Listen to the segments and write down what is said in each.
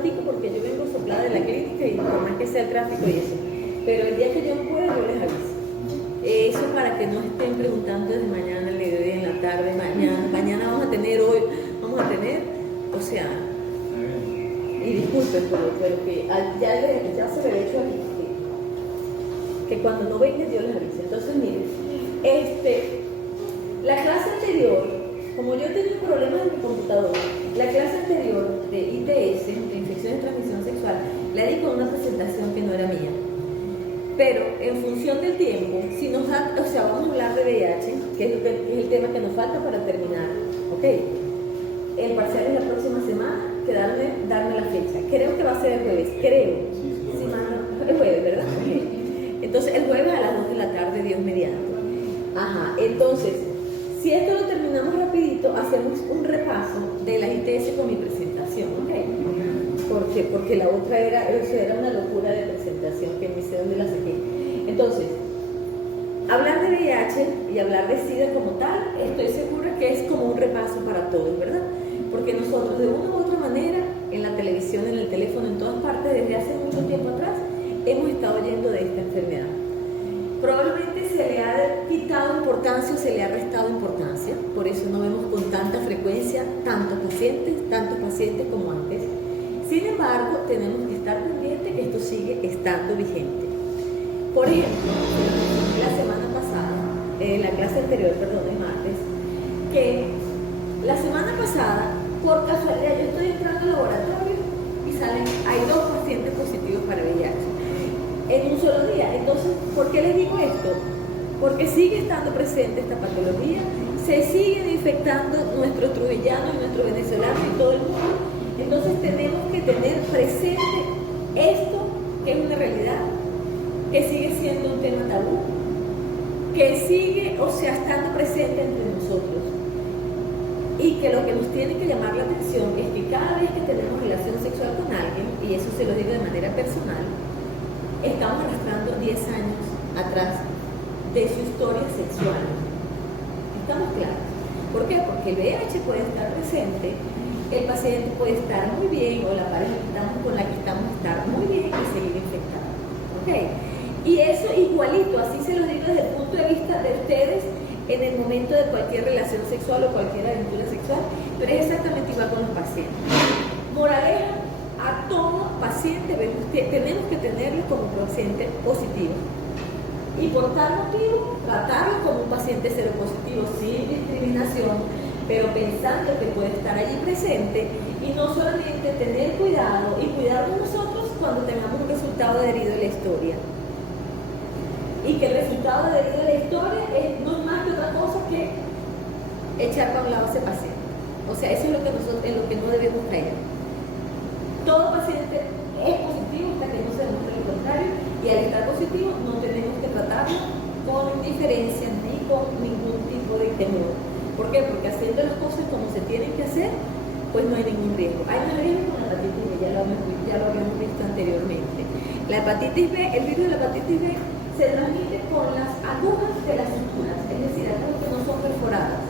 ratico porque yo vengo soplada de la clínica y por más que sea el tráfico y eso. Pero el día que yo pueda, yo les aviso. Eso para que no estén preguntando desde mañana, al mediodía, en la tarde, mañana vamos a tener, hoy vamos a tener, o sea, y disculpen, pero que ya se le ha hecho aquí, que cuando no vengan yo les aviso. Entonces, miren, la clase anterior, como yo tenía problemas en mi computadora, la clase anterior de ITS, de infección de transmisión sexual, la di con una presentación que no era mía. Pero en función del tiempo, si nos da, o sea, vamos a hablar de VIH, que es el tema que nos falta para terminar, ¿ok? El parcial es la próxima semana, que darme la fecha. Creo que va a ser el jueves, creo. Sí, el jueves, ¿verdad? Okay. Entonces, el jueves a las 2 de la tarde, Dios mediante. Ajá, entonces, si esto lo terminamos rapidito, hacemos un repaso de la ITS con mi presentación, ¿ok? Porque la otra era una locura de presentación que ni sé dónde la saqué. Entonces, hablar de VIH y hablar de SIDA como tal, estoy segura que es como un repaso para todos, ¿verdad? Porque nosotros de una u otra manera, en la televisión, en el teléfono, en todas partes, desde hace mucho tiempo atrás, hemos estado oyendo de esta enfermedad. Probablemente se le ha quitado importancia o se le ha restado importancia, por eso no vemos con tanta frecuencia tantos pacientes como antes. Sin embargo, tenemos que estar pendientes que esto sigue estando vigente. Por ejemplo, la semana pasada, la clase anterior, perdón, el martes, que la semana pasada, por casualidad, yo estoy entrando al laboratorio y hay 2 pacientes positivos para VIH en un solo día. Entonces, ¿por qué les digo esto? Porque sigue estando presente esta patología, se siguen infectando nuestros trujillanos y nuestros venezolanos y todo el mundo. Entonces tenemos que tener presente esto, que es una realidad, que sigue siendo un tema tabú, que sigue, o sea, estando presente entre nosotros. Y que lo que nos tiene que llamar la atención es que cada vez que tenemos relación sexual con alguien, y eso se lo digo de manera personal, estamos arrastrando 10 años atrás de su historia sexual. ¿Estamos claros? ¿Por qué? Porque el VIH puede estar presente, el paciente puede estar muy bien, o la pareja con la que estamos estar muy bien y seguir infectado. ¿Ok? Y eso igualito, así se lo digo desde el punto de vista de ustedes en el momento de cualquier relación sexual o cualquier aventura sexual, pero es exactamente igual con los pacientes. Moraleja, a todo paciente tenemos que tenerlo como paciente positivo. Y por tal motivo, tratarlo como un paciente seropositivo sin discriminación, pero pensando que puede estar allí presente y no solamente tener cuidado y cuidarnos nosotros cuando tengamos un resultado adherido en la historia. Y que el resultado adherido en la historia no es más que otra cosa que echar para un lado a ese paciente. O sea, eso es en lo que no debemos caer. Todo paciente es positivo hasta que no se demuestre lo contrario, y al estar positivo no tenemos que tratarlo con indiferencia ni con ningún tipo de temor. ¿Por qué? Porque haciendo las cosas como se tienen que hacer, pues no hay ningún riesgo. Hay un riesgo con la hepatitis B, ya lo habíamos visto anteriormente. La hepatitis B, el virus de la hepatitis B se transmite por las agujas de las suturas, es decir, agujas que no son perforadas,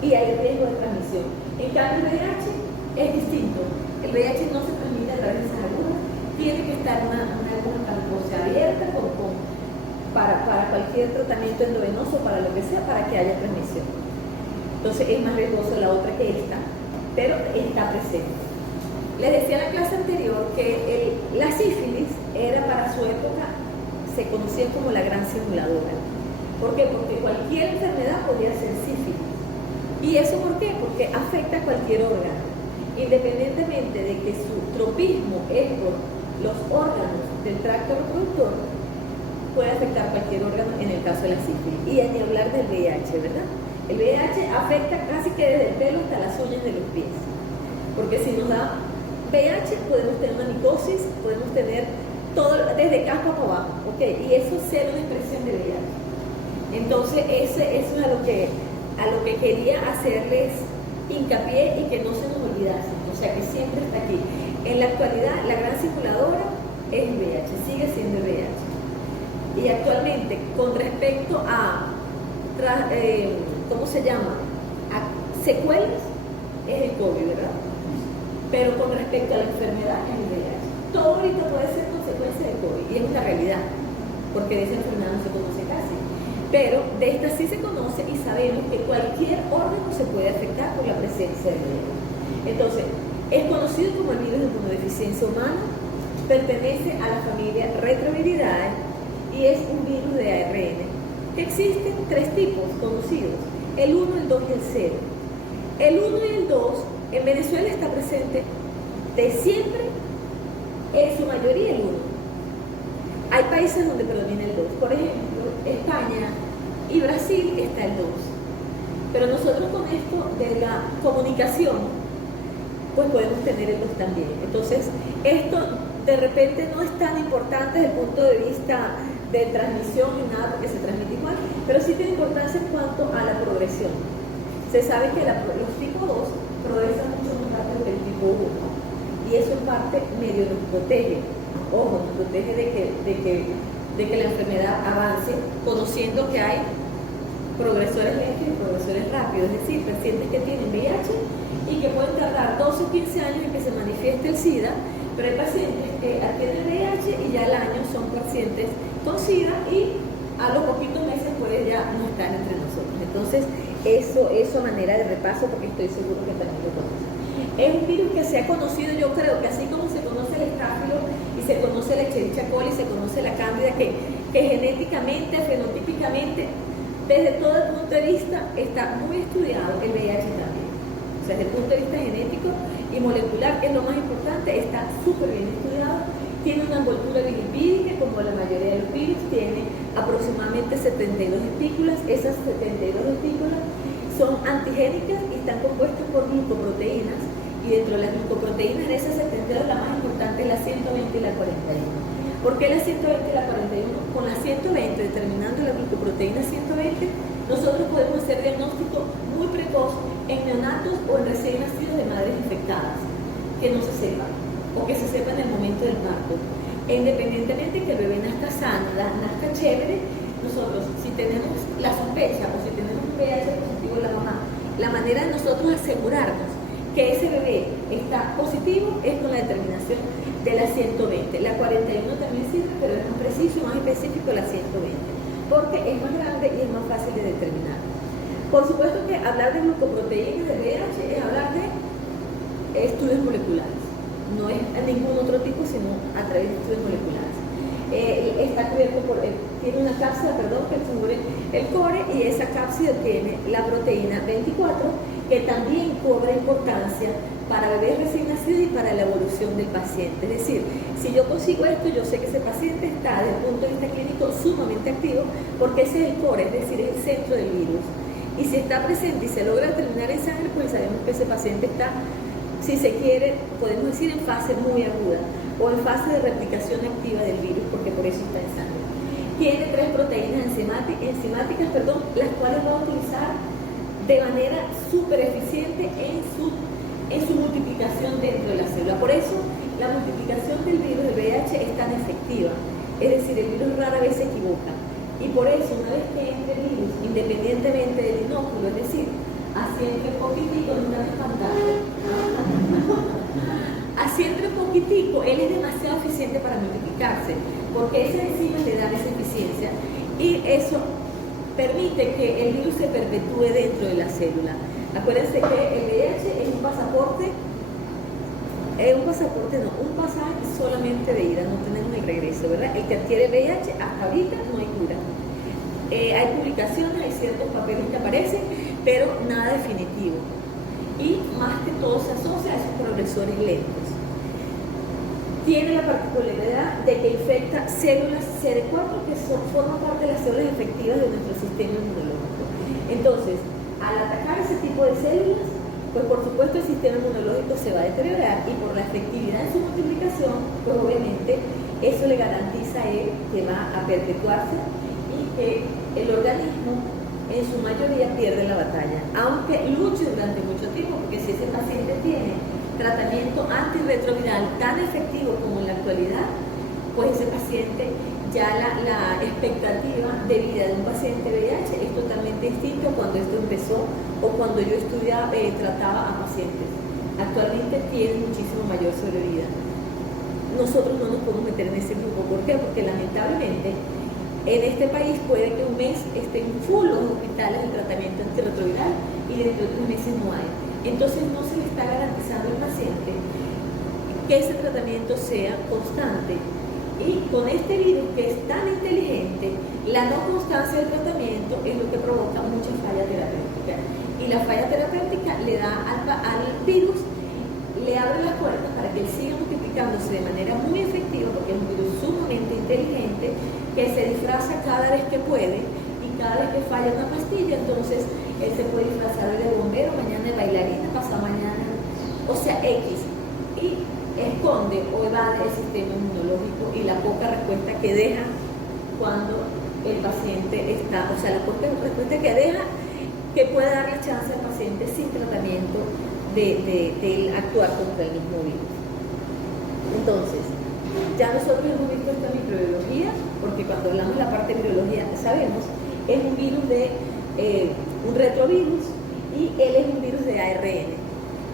y hay riesgo de transmisión. En cambio, el VIH es distinto. El VIH no se transmite a través de esas agujas, tiene que estar una aguja camposa abierta para cualquier tratamiento endovenoso, para lo que sea, para que haya transmisión. Entonces es más riesgoso la otra que esta, pero está presente. Les decía en la clase anterior que la sífilis era para su época, se conocía como la gran simuladora. ¿Por qué? Porque cualquier enfermedad podía ser sífilis. ¿Y eso por qué? Porque afecta a cualquier órgano. Independientemente de que su tropismo es por los órganos del tracto reproductor, puede afectar cualquier órgano en el caso de la sífilis. Y ni hablar del VIH, ¿verdad? El VIH afecta casi que desde el pelo hasta las uñas de los pies. Porque si nos da VIH, podemos tener una micosis, podemos tener todo desde caspa para abajo, ¿ok? Y eso es ser una expresión de VIH. Entonces, eso es a lo que quería hacerles hincapié y que no se nos olvidase. O sea, que siempre está aquí. En la actualidad, la gran simuladora es el VIH, sigue siendo el VIH. Y actualmente, con respecto a ¿cómo se llama? A secuelas, es el COVID, ¿verdad? Pero con respecto a la enfermedad es el VIH. Todo ahorita puede ser consecuencia de COVID y es una realidad, porque de esa enfermedad no se conoce casi. Pero de esta sí se conoce y sabemos que cualquier órgano se puede afectar por la presencia del virus. Entonces, es conocido como el virus de inmunodeficiencia humana, pertenece a la familia Retroviridae y es un virus de ARN. Que existen tres tipos conocidos, el 1, el 2 y el 0. El 1 y el 2 en Venezuela está presente de siempre, en su mayoría el 1. Hay países donde predomina el 2, por ejemplo, España y Brasil está el 2. Pero nosotros con esto de la comunicación, pues podemos tener el 2 también. Entonces, esto de repente no es tan importante desde el punto de vista de transmisión y nada, porque se transmite igual, pero sí tiene importancia en cuanto a la progresión. Se sabe que los tipo 2 progresan mucho más rápido que el tipo 1 y eso en parte medio nos protege. Ojo, nos protege de que la enfermedad avance, conociendo que hay progresores lentos y progresores rápidos, es decir, pacientes que tienen VIH y que pueden tardar 12 o 15 años en que se manifieste el SIDA, pero hay pacientes que adquieren VIH y ya al año son pacientes con SIDA y a los poquitos meses puede ya no estar entre nosotros. Entonces, eso a manera de repaso, porque estoy seguro que también lo conocen. Es un virus que se ha conocido, yo creo que así como se conoce el estáfilo y se conoce la Escherichia coli, se conoce la cándida, que genéticamente, fenotípicamente, desde todo el punto de vista está muy estudiado, el VIH también. O sea, desde el punto de vista genético y molecular, que es lo más importante, está súper bien estudiado. Tiene una envoltura bilipídica, como la mayoría de los virus, tiene aproximadamente 72 espículas. Esas 72 espículas son antigénicas y están compuestas por glucoproteínas. Y dentro de las glucoproteínas, de esas 72, la más importante es la 120 y la 41. ¿Por qué la 120 y la 41? Con la 120, determinando la glucoproteína 120, nosotros podemos hacer diagnóstico muy precoz en neonatos o en recién nacidos de madres infectadas, que no se sepan, o que se sepa en el momento del parto. E independientemente que el bebé nazca sano, nazca chévere, nosotros, si tenemos la sospecha o si tenemos un VIH positivo en la mamá, la manera de nosotros asegurarnos que ese bebé está positivo es con la determinación de la 120. La 41 también sirve, pero es más preciso y más específico la 120, porque es más grande y es más fácil de determinar. Por supuesto que hablar de glucoproteínas de VIH es hablar de estudios moleculares. No es a ningún otro tipo, sino a través de estudios moleculares. Está cubierto tiene una cápsida, que cubre el core, y esa cápsida tiene la proteína 24, que también cobra importancia para bebés recién nacidos y para la evolución del paciente. Es decir, si yo consigo esto, yo sé que ese paciente está, desde el punto de vista clínico, sumamente activo, porque ese es el core, es decir, es el centro del virus. Y si está presente y se logra determinar en sangre, pues sabemos que ese paciente está, si se quiere, podemos decir en fase muy aguda o en fase de replicación activa del virus, porque por eso está en sangre. Tiene 3 proteínas enzimáticas, las cuales va a utilizar de manera súper eficiente en su multiplicación dentro de la célula. Por eso la multiplicación del virus del VIH es tan efectiva. Es decir, el virus rara vez se equivoca. Y por eso, una vez que entre el virus, independientemente del inóculo, es decir, así entre poquitico, no están espantando. Así entre poquitico, él es demasiado eficiente para multiplicarse, porque esas enzimas le dan esa eficiencia y eso permite que el virus se perpetúe dentro de la célula. Acuérdense que el VIH es un pasaje solamente de ida, no tenemos el regreso, ¿verdad? El que adquiere VIH, hasta ahorita no hay cura. Hay publicaciones, hay ciertos papeles que aparecen, pero nada definitivo. Y más que todo se asocia a esos progresores lentos. Tiene la particularidad de que infecta células CD4 que forman parte de las células efectivas de nuestro sistema inmunológico. Entonces, al atacar ese tipo de células, pues por supuesto el sistema inmunológico se va a deteriorar y por la efectividad en su multiplicación, pues obviamente eso le garantiza a él que va a perpetuarse y que el organismo en su mayoría pierde la batalla, aunque luche durante mucho tiempo, porque si ese paciente tiene tratamiento antirretroviral tan efectivo como en la actualidad, pues ese paciente ya la expectativa de vida de un paciente VIH es totalmente distinta cuando esto empezó o cuando yo trataba a pacientes actualmente tienen muchísimo mayor sobrevida. Nosotros no nos podemos meter en ese grupo. ¿Por qué? Porque lamentablemente en este país puede que un mes estén full los hospitales de tratamiento antirretroviral y dentro de 3 meses no hay. Entonces no se le está garantizando al paciente que ese tratamiento sea constante. Y con este virus que es tan inteligente, la no constancia del tratamiento es lo que provoca mucha falla terapéutica. Y la falla terapéutica le da al virus, le abre las puertas para que él siga multiplicándose de manera muy efectiva, porque es un virus sumamente inteligente que se disfraza cada vez que puede, y cada vez que falla una pastilla, entonces él se puede disfrazar de bombero, mañana de bailarina, pasado mañana, o sea, X, y esconde o evade el sistema inmunológico y la poca respuesta que deja cuando el paciente está, o sea, la poca respuesta que deja que puede darle chance al paciente sin tratamiento de actuar contra el mismo virus. Entonces, ya nosotros hemos visto esta microbiología, porque cuando hablamos de la parte de virología, sabemos, es un virus un retrovirus, y él es un virus de ARN.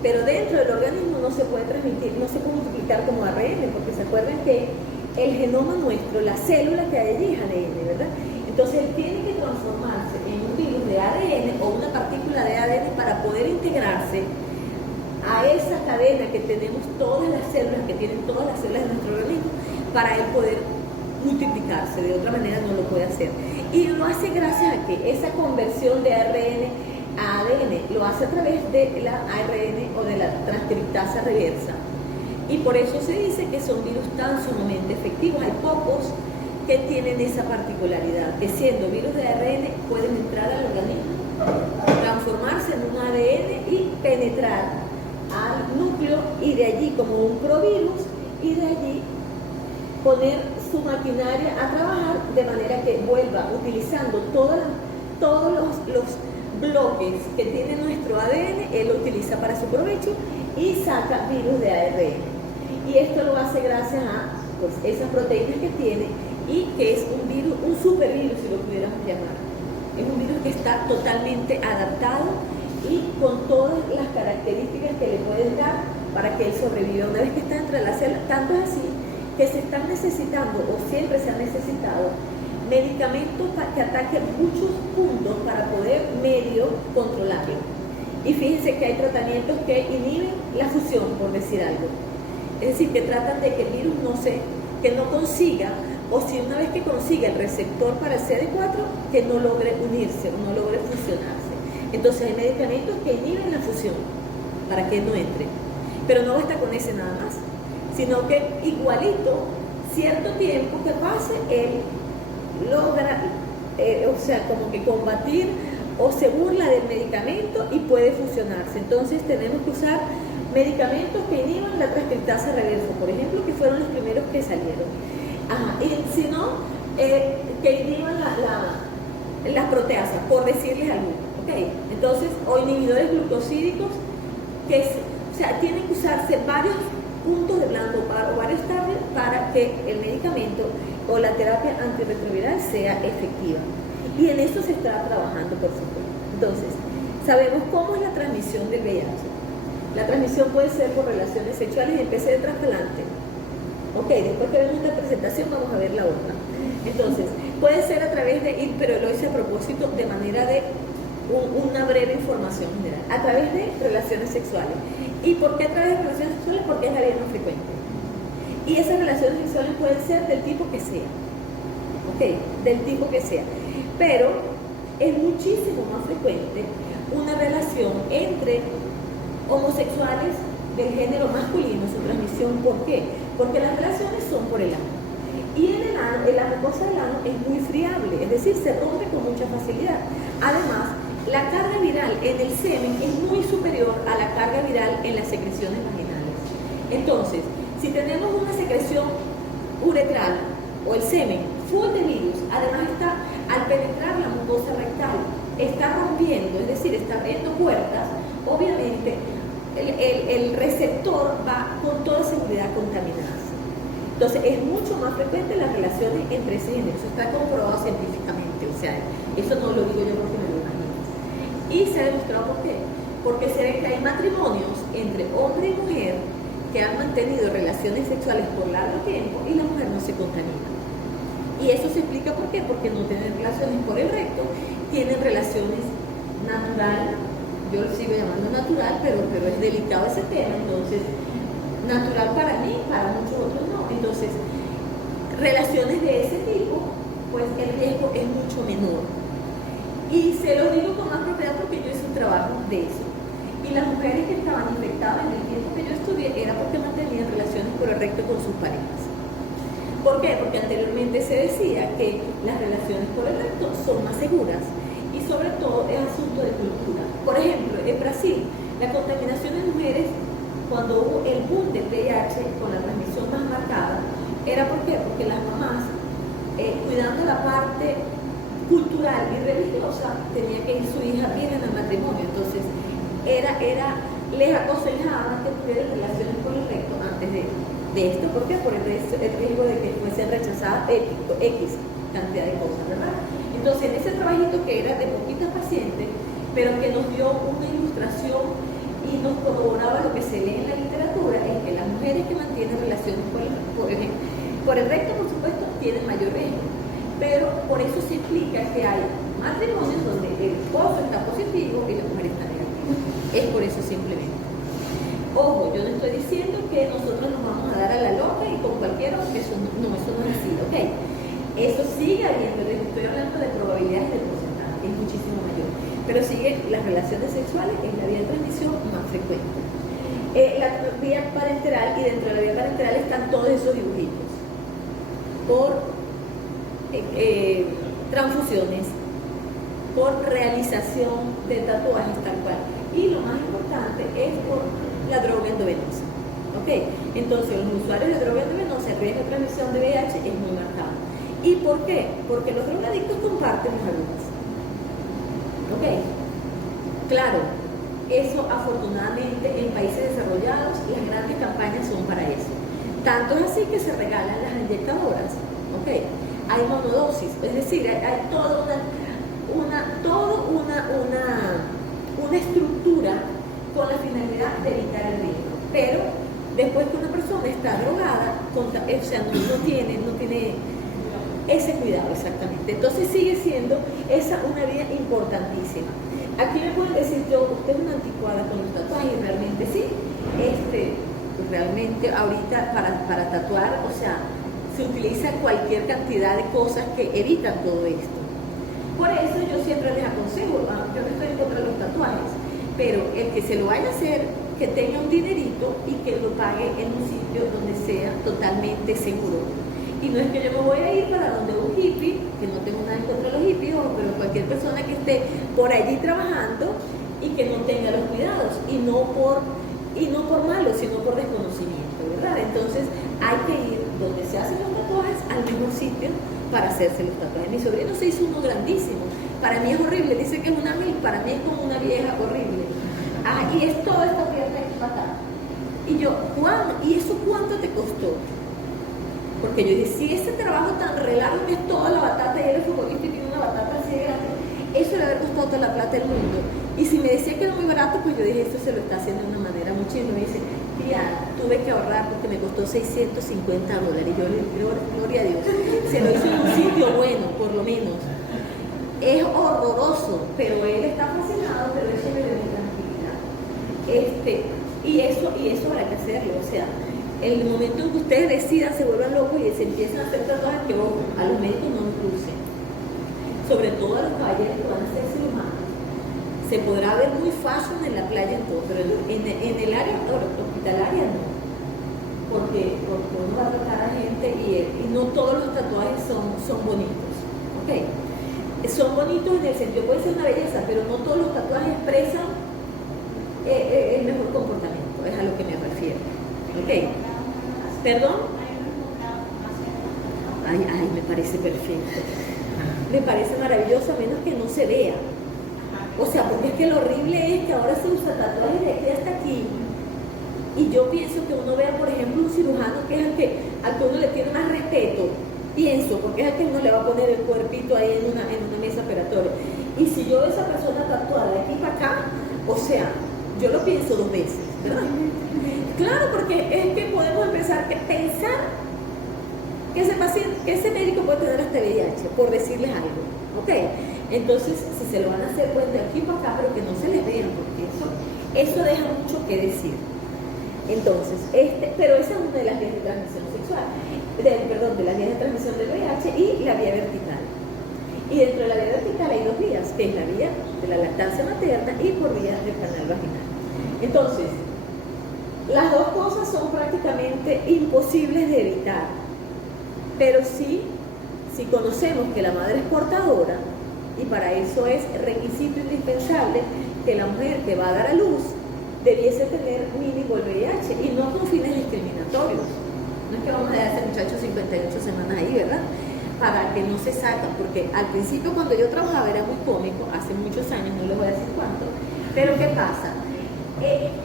Pero dentro del organismo no se puede transmitir, no se puede multiplicar como ARN, porque se acuerdan que el genoma nuestro, la célula que hay allí es ADN, ¿verdad? Entonces él tiene que transformarse en un virus de ADN o una partícula de ADN para poder integrarse a esa cadena que tenemos todas las células, que tienen todas las células de nuestro organismo, para él poder multiplicarse. De otra manera no lo puede hacer. Y lo hace gracias a que esa conversión de ARN a ADN lo hace a través de la ARN o de la transcriptasa reversa. Y por eso se dice que son virus tan sumamente efectivos. Hay pocos que tienen esa particularidad, que siendo virus de ARN pueden entrar al organismo, transformarse en un ADN y penetrar al núcleo, y de allí como un provirus, y de allí poner su maquinaria a trabajar de manera que vuelva utilizando todos los bloques que tiene nuestro ADN, él lo utiliza para su provecho y saca virus de ARN. Y esto lo hace gracias a pues, esas proteínas que tiene, y que es un virus, un supervirus si lo pudiéramos llamar. Es un virus que está totalmente adaptado y con todas las características que le pueden dar para que él sobreviva una vez que está dentro de la célula. Tanto es así que se están necesitando, o siempre se han necesitado, medicamentos que ataquen muchos puntos para poder medio controlarlo. Y fíjense que hay tratamientos que inhiben la fusión, por decir algo. Es decir, que tratan de que el virus que no consiga, o si una vez que consiga el receptor para el CD4, que no logre unirse o no logre fusionarse. Entonces hay medicamentos que inhiben la fusión para que no entre. Pero no basta con ese nada más, sino que igualito, cierto tiempo que pase, él logra, o sea, como que combatir o se burla del medicamento y puede fusionarse. Entonces tenemos que usar medicamentos que inhiban la transcriptasa reversa, por ejemplo, que fueron los primeros que salieron. Y si no, que inhiban las proteasas, por decirles algunos. ¿Okay? Entonces, o inhibidores glucosídicos, o sea, tienen que usarse varios puntos de blanco o varios targets para que el medicamento o la terapia antirretroviral sea efectiva. Y en eso se está trabajando, por supuesto. Entonces, sabemos cómo es la transmisión del VIH. La transmisión puede ser por relaciones sexuales, y empecé de atrás adelante. Ok, después que vemos esta presentación vamos a ver la otra. Entonces, puede ser a través de, pero lo hice a propósito de manera de una breve información general, a través de relaciones sexuales. ¿Y por qué a través de relaciones sexuales? Porque es la vía más frecuente. Y esas relaciones sexuales pueden ser del tipo que sea. Ok, del tipo que sea. Pero es muchísimo más frecuente una relación entre homosexuales del género masculino, su transmisión. ¿Por qué? Porque las relaciones son por el ano. Y en el ano, en la mucosa del ano es muy friable, es decir, se rompe con mucha facilidad. Además, la carga viral en el semen es muy superior a la carga viral en las secreciones vaginales. Entonces, si tenemos una secreción uretral o el semen full de virus, además está, al penetrar la mucosa rectal, está rompiendo, es decir, está abriendo puertas, obviamente el receptor va con toda seguridad a contaminarse. Entonces es mucho más frecuente las relaciones entre ese género. Eso está comprobado científicamente, o sea, eso no lo digo yo porque me lo imagino. Y se ha demostrado por qué. Porque se ve que hay matrimonios entre hombre y mujer que han mantenido relaciones sexuales por largo tiempo y la mujer no se contamina. Y eso se explica por qué, porque no tienen relaciones por el recto, tienen relaciones natural, yo lo sigo llamando natural, pero es delicado ese tema, entonces, natural para mí, para muchos otros no. Entonces, relaciones de ese tipo, pues el riesgo es mucho menor. Y se lo digo con más propiedad porque yo hice un trabajo de eso. Y las mujeres que estaban infectadas en el tiempo que yo estudié era porque mantenían relaciones por el recto con sus parejas. ¿Por qué? Porque anteriormente se decía que las relaciones por el recto son más seguras y sobre todo es asunto de cultura. Por ejemplo, en Brasil, la contaminación de mujeres, cuando hubo el boom del VIH con la transmisión más marcada, ¿era por qué? Porque las mamás, cuidando la parte cultural y religiosa, tenía que ir su hija virgen al matrimonio. Entonces, les aconsejaban que tuvieran relaciones por el recto antes de esto. ¿Por qué? Por el riesgo de que fuesen rechazadas X cantidad de cosas, ¿verdad? Entonces, en ese trabajito que era de poquitas pacientes, pero que nos dio una ilustración y nos corroboraba lo que se lee en la literatura, es que las mujeres que mantienen relaciones por el recto, por supuesto, tienen mayor riesgo. Pero por eso se explica que hay matrimonios donde el esposo está positivo y la mujer está negativa. Es por eso simplemente. Ojo, yo no estoy diciendo que nosotros nos vamos a dar a la loca y con cualquiera, porque eso no es así, ¿ok? Eso sigue habiendo, estoy hablando de probabilidades de porcentaje, es muchísimo mayor. Pero siguen las relaciones sexuales, es la vía de transmisión más frecuente. La vía parenteral, y dentro de la vía parenteral están todos esos dibujitos. Por transfusiones, por realización de tatuajes tal cual. Y lo más importante es por la droga endovenosa. ¿Ok? Entonces, los usuarios de droga endovenosa, el riesgo de transmisión de VIH es muy marcado. ¿Y por qué? Porque los drogadictos comparten las agujas. ¿Ok? Claro, eso afortunadamente en países desarrollados las grandes campañas son para eso. Tanto es así que se regalan las inyectadoras. ¿Ok? Hay monodosis, es decir, hay toda una estructura con la finalidad de evitar el riesgo. Pero después que una persona está drogada, o sea, no tiene ese cuidado exactamente. Entonces sigue siendo esa una vía importantísima. Aquí me pueden decir, usted es una anticuada con los tatuajes, y realmente sí. Realmente ahorita para tatuar, o sea, se utiliza cualquier cantidad de cosas que evitan todo esto. Por eso yo siempre les aconsejo, yo no estoy en contra de los tatuajes, pero el que se lo vaya a hacer, que tenga un dinerito y que lo pague en un sitio donde sea totalmente seguro. Y no es que yo me voy a ir para donde un hippie, que no tengo nada en contra de los hippies, pero cualquier persona que esté por allí trabajando y que no tenga los cuidados, y no por malo, sino por desconocimiento, ¿verdad? Entonces hay que ir donde se hacen los tatuajes al mismo sitio para hacerse los tatuajes. Mi sobrino se hizo uno grandísimo, para mí es horrible, dice que es una mil, para mí es como una vieja horrible. Y es toda esta pierna empatada. Y yo, Juan, ¿y eso cuánto te costó? Porque yo dije, si ese trabajo tan relado que es toda la batata, y él es futbolista y tiene una batata así de grande, eso le había costado toda la plata del mundo. Y si me decía que era muy barato, pues yo dije, esto se lo está haciendo de una manera muchísimo. Me dice, tía, tuve que ahorrar porque me costó $650. Y yo le digo, gloria a Dios, se lo hizo en un sitio bueno, por lo menos. Es horroroso, pero él está fascinado, pero eso me da tranquilidad. Y eso habrá que hacerlo, o sea, el momento en que ustedes decidan, se vuelvan locos y se empiezan a hacer tatuajes, que ojo, a los médicos no nos crucen, sobre todo a los caballeros que van a ser cirujanos. Se podrá ver muy fashion en la playa en todo, pero en el área hospitalaria no, porque uno va a tratar a gente y no todos los tatuajes son bonitos, ¿ok? Son bonitos en el sentido, puede ser una belleza, pero no todos los tatuajes expresan el mejor comportamiento, es a lo que me refiero, ¿ok? ¿Perdón? Ay, me parece perfecto, me parece maravilloso, a menos que no se vea. O sea, porque es que lo horrible es que ahora se usa tatuajes de aquí hasta aquí. Y yo pienso que uno vea, por ejemplo, un cirujano que es al que uno le tiene más respeto. Pienso, porque es al que uno le va a poner el cuerpito ahí en una mesa operatoria. Y si yo veo a esa persona tatuada de aquí para acá, o sea, yo lo pienso 2 veces, ¿verdad? Claro, porque es que podemos empezar a pensar que ese paciente, que ese médico puede tener hasta VIH, por decirles algo, ¿ok? Entonces, si se lo van a hacer, pues de aquí para acá, pero que no se les vean, porque eso deja mucho que decir. Entonces, pero esa es una de las vías de transmisión sexual, de las vías de transmisión del VIH y la vía vertical. Y dentro de la vía vertical hay 2 vías, que es la vía de la lactancia materna y por vía del canal vaginal. Entonces, las 2 cosas son prácticamente imposibles de evitar, pero sí, si conocemos que la madre es portadora, y para eso es requisito indispensable que la mujer que va a dar a luz debiese tener mínimo el VIH, y no con fines discriminatorios. No es que vamos a dejar a ese muchacho 58 semanas ahí, ¿verdad? Para que no se saca, porque al principio cuando yo trabajaba era muy cómico, hace muchos años, no les voy a decir cuánto, pero ¿qué pasa?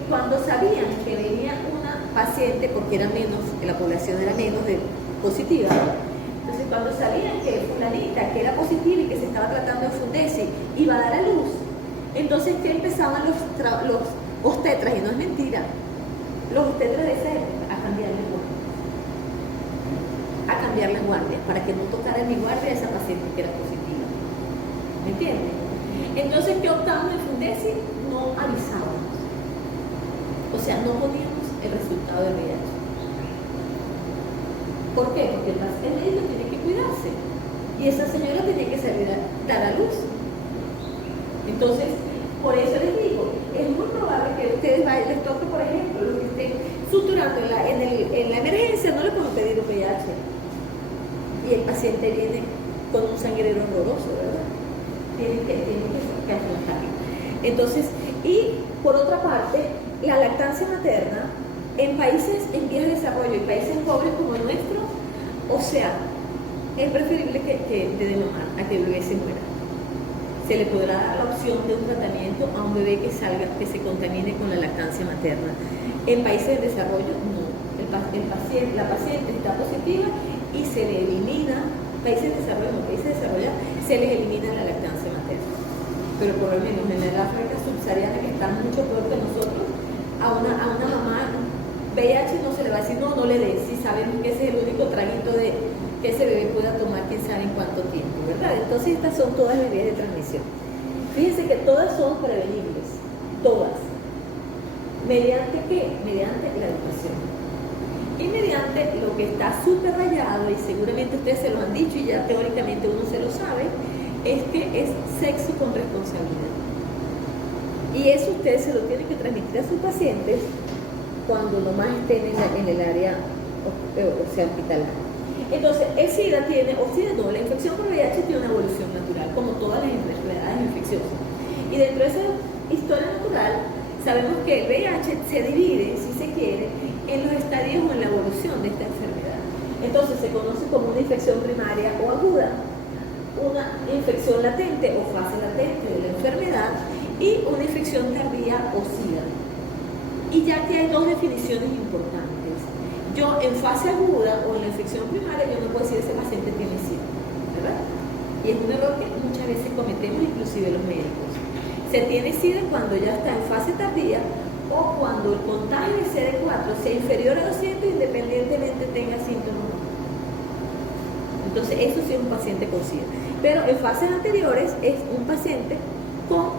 Cuando sabían que venía una paciente, porque era menos, la población era menos de positiva, entonces cuando sabían que fulanita, que era positiva y que se estaba tratando de Fundesi, iba a dar a luz, entonces que empezaban los obstetras, y no es mentira, los obstetras de esa época, a cambiar las guardias, para que no tocara en mi guardia a esa paciente que era positiva. ¿Me entienden? Entonces, ¿qué optamos en Fundesi? No avisábamos. O sea, no poníamos el resultado del VIH. ¿Por qué? Porque el médico tiene que cuidarse. Y esa señora tenía que salir a dar a luz. Entonces, por eso les digo, es muy probable que ustedes les toque, por ejemplo, los que estén suturando en la emergencia, no le pueden pedir un VIH. Y el paciente viene con un sangrero horroroso, ¿verdad? Tienen que afrontarlo. Entonces, y por otra parte, la lactancia materna en países en vías de desarrollo y países pobres como el nuestro, o sea, es preferible que de mamar a que el bebé se muera. Se le podrá dar la opción de un tratamiento a un bebé que se contamine con la lactancia materna. En países de desarrollo, no. La paciente está positiva y se le elimina, países de desarrollo, se les elimina la lactancia materna. Pero por lo menos en el África subsahariana, que está mucho peor que nosotros, a una mamá VIH no se le va a decir no le dé, si sabemos que ese es el único traguito de que ese bebé pueda tomar quién sabe en cuánto tiempo, ¿verdad? Entonces estas son todas las vías de transmisión. Fíjense que todas son prevenibles, todas. ¿Mediante qué? Mediante la educación. Y mediante lo que está súper rayado, y seguramente ustedes se lo han dicho y ya teóricamente uno se lo sabe, es que es sexo con responsabilidad. Y eso ustedes se lo tienen que transmitir a sus pacientes cuando nomás estén en el área hospitalaria. Entonces, la infección por VIH tiene una evolución natural, como todas las enfermedades infecciosas. Y dentro de esa historia natural, sabemos que el VIH se divide, si se quiere, en los estadios o en la evolución de esta enfermedad. Entonces, se conoce como una infección primaria o aguda, una infección latente o fase latente de la enfermedad y una infección tardía o SIDA. Y ya que hay 2 definiciones importantes. Yo en fase aguda o en la infección primaria, yo no puedo decir ese paciente tiene SIDA, ¿verdad? Y es un error que muchas veces cometemos, inclusive los médicos. Se tiene SIDA cuando ya está en fase tardía o cuando el contagio de CD4 sea inferior a 200 independientemente tenga síntomas o no. Entonces, eso sí es un paciente con SIDA. Pero en fases anteriores es un paciente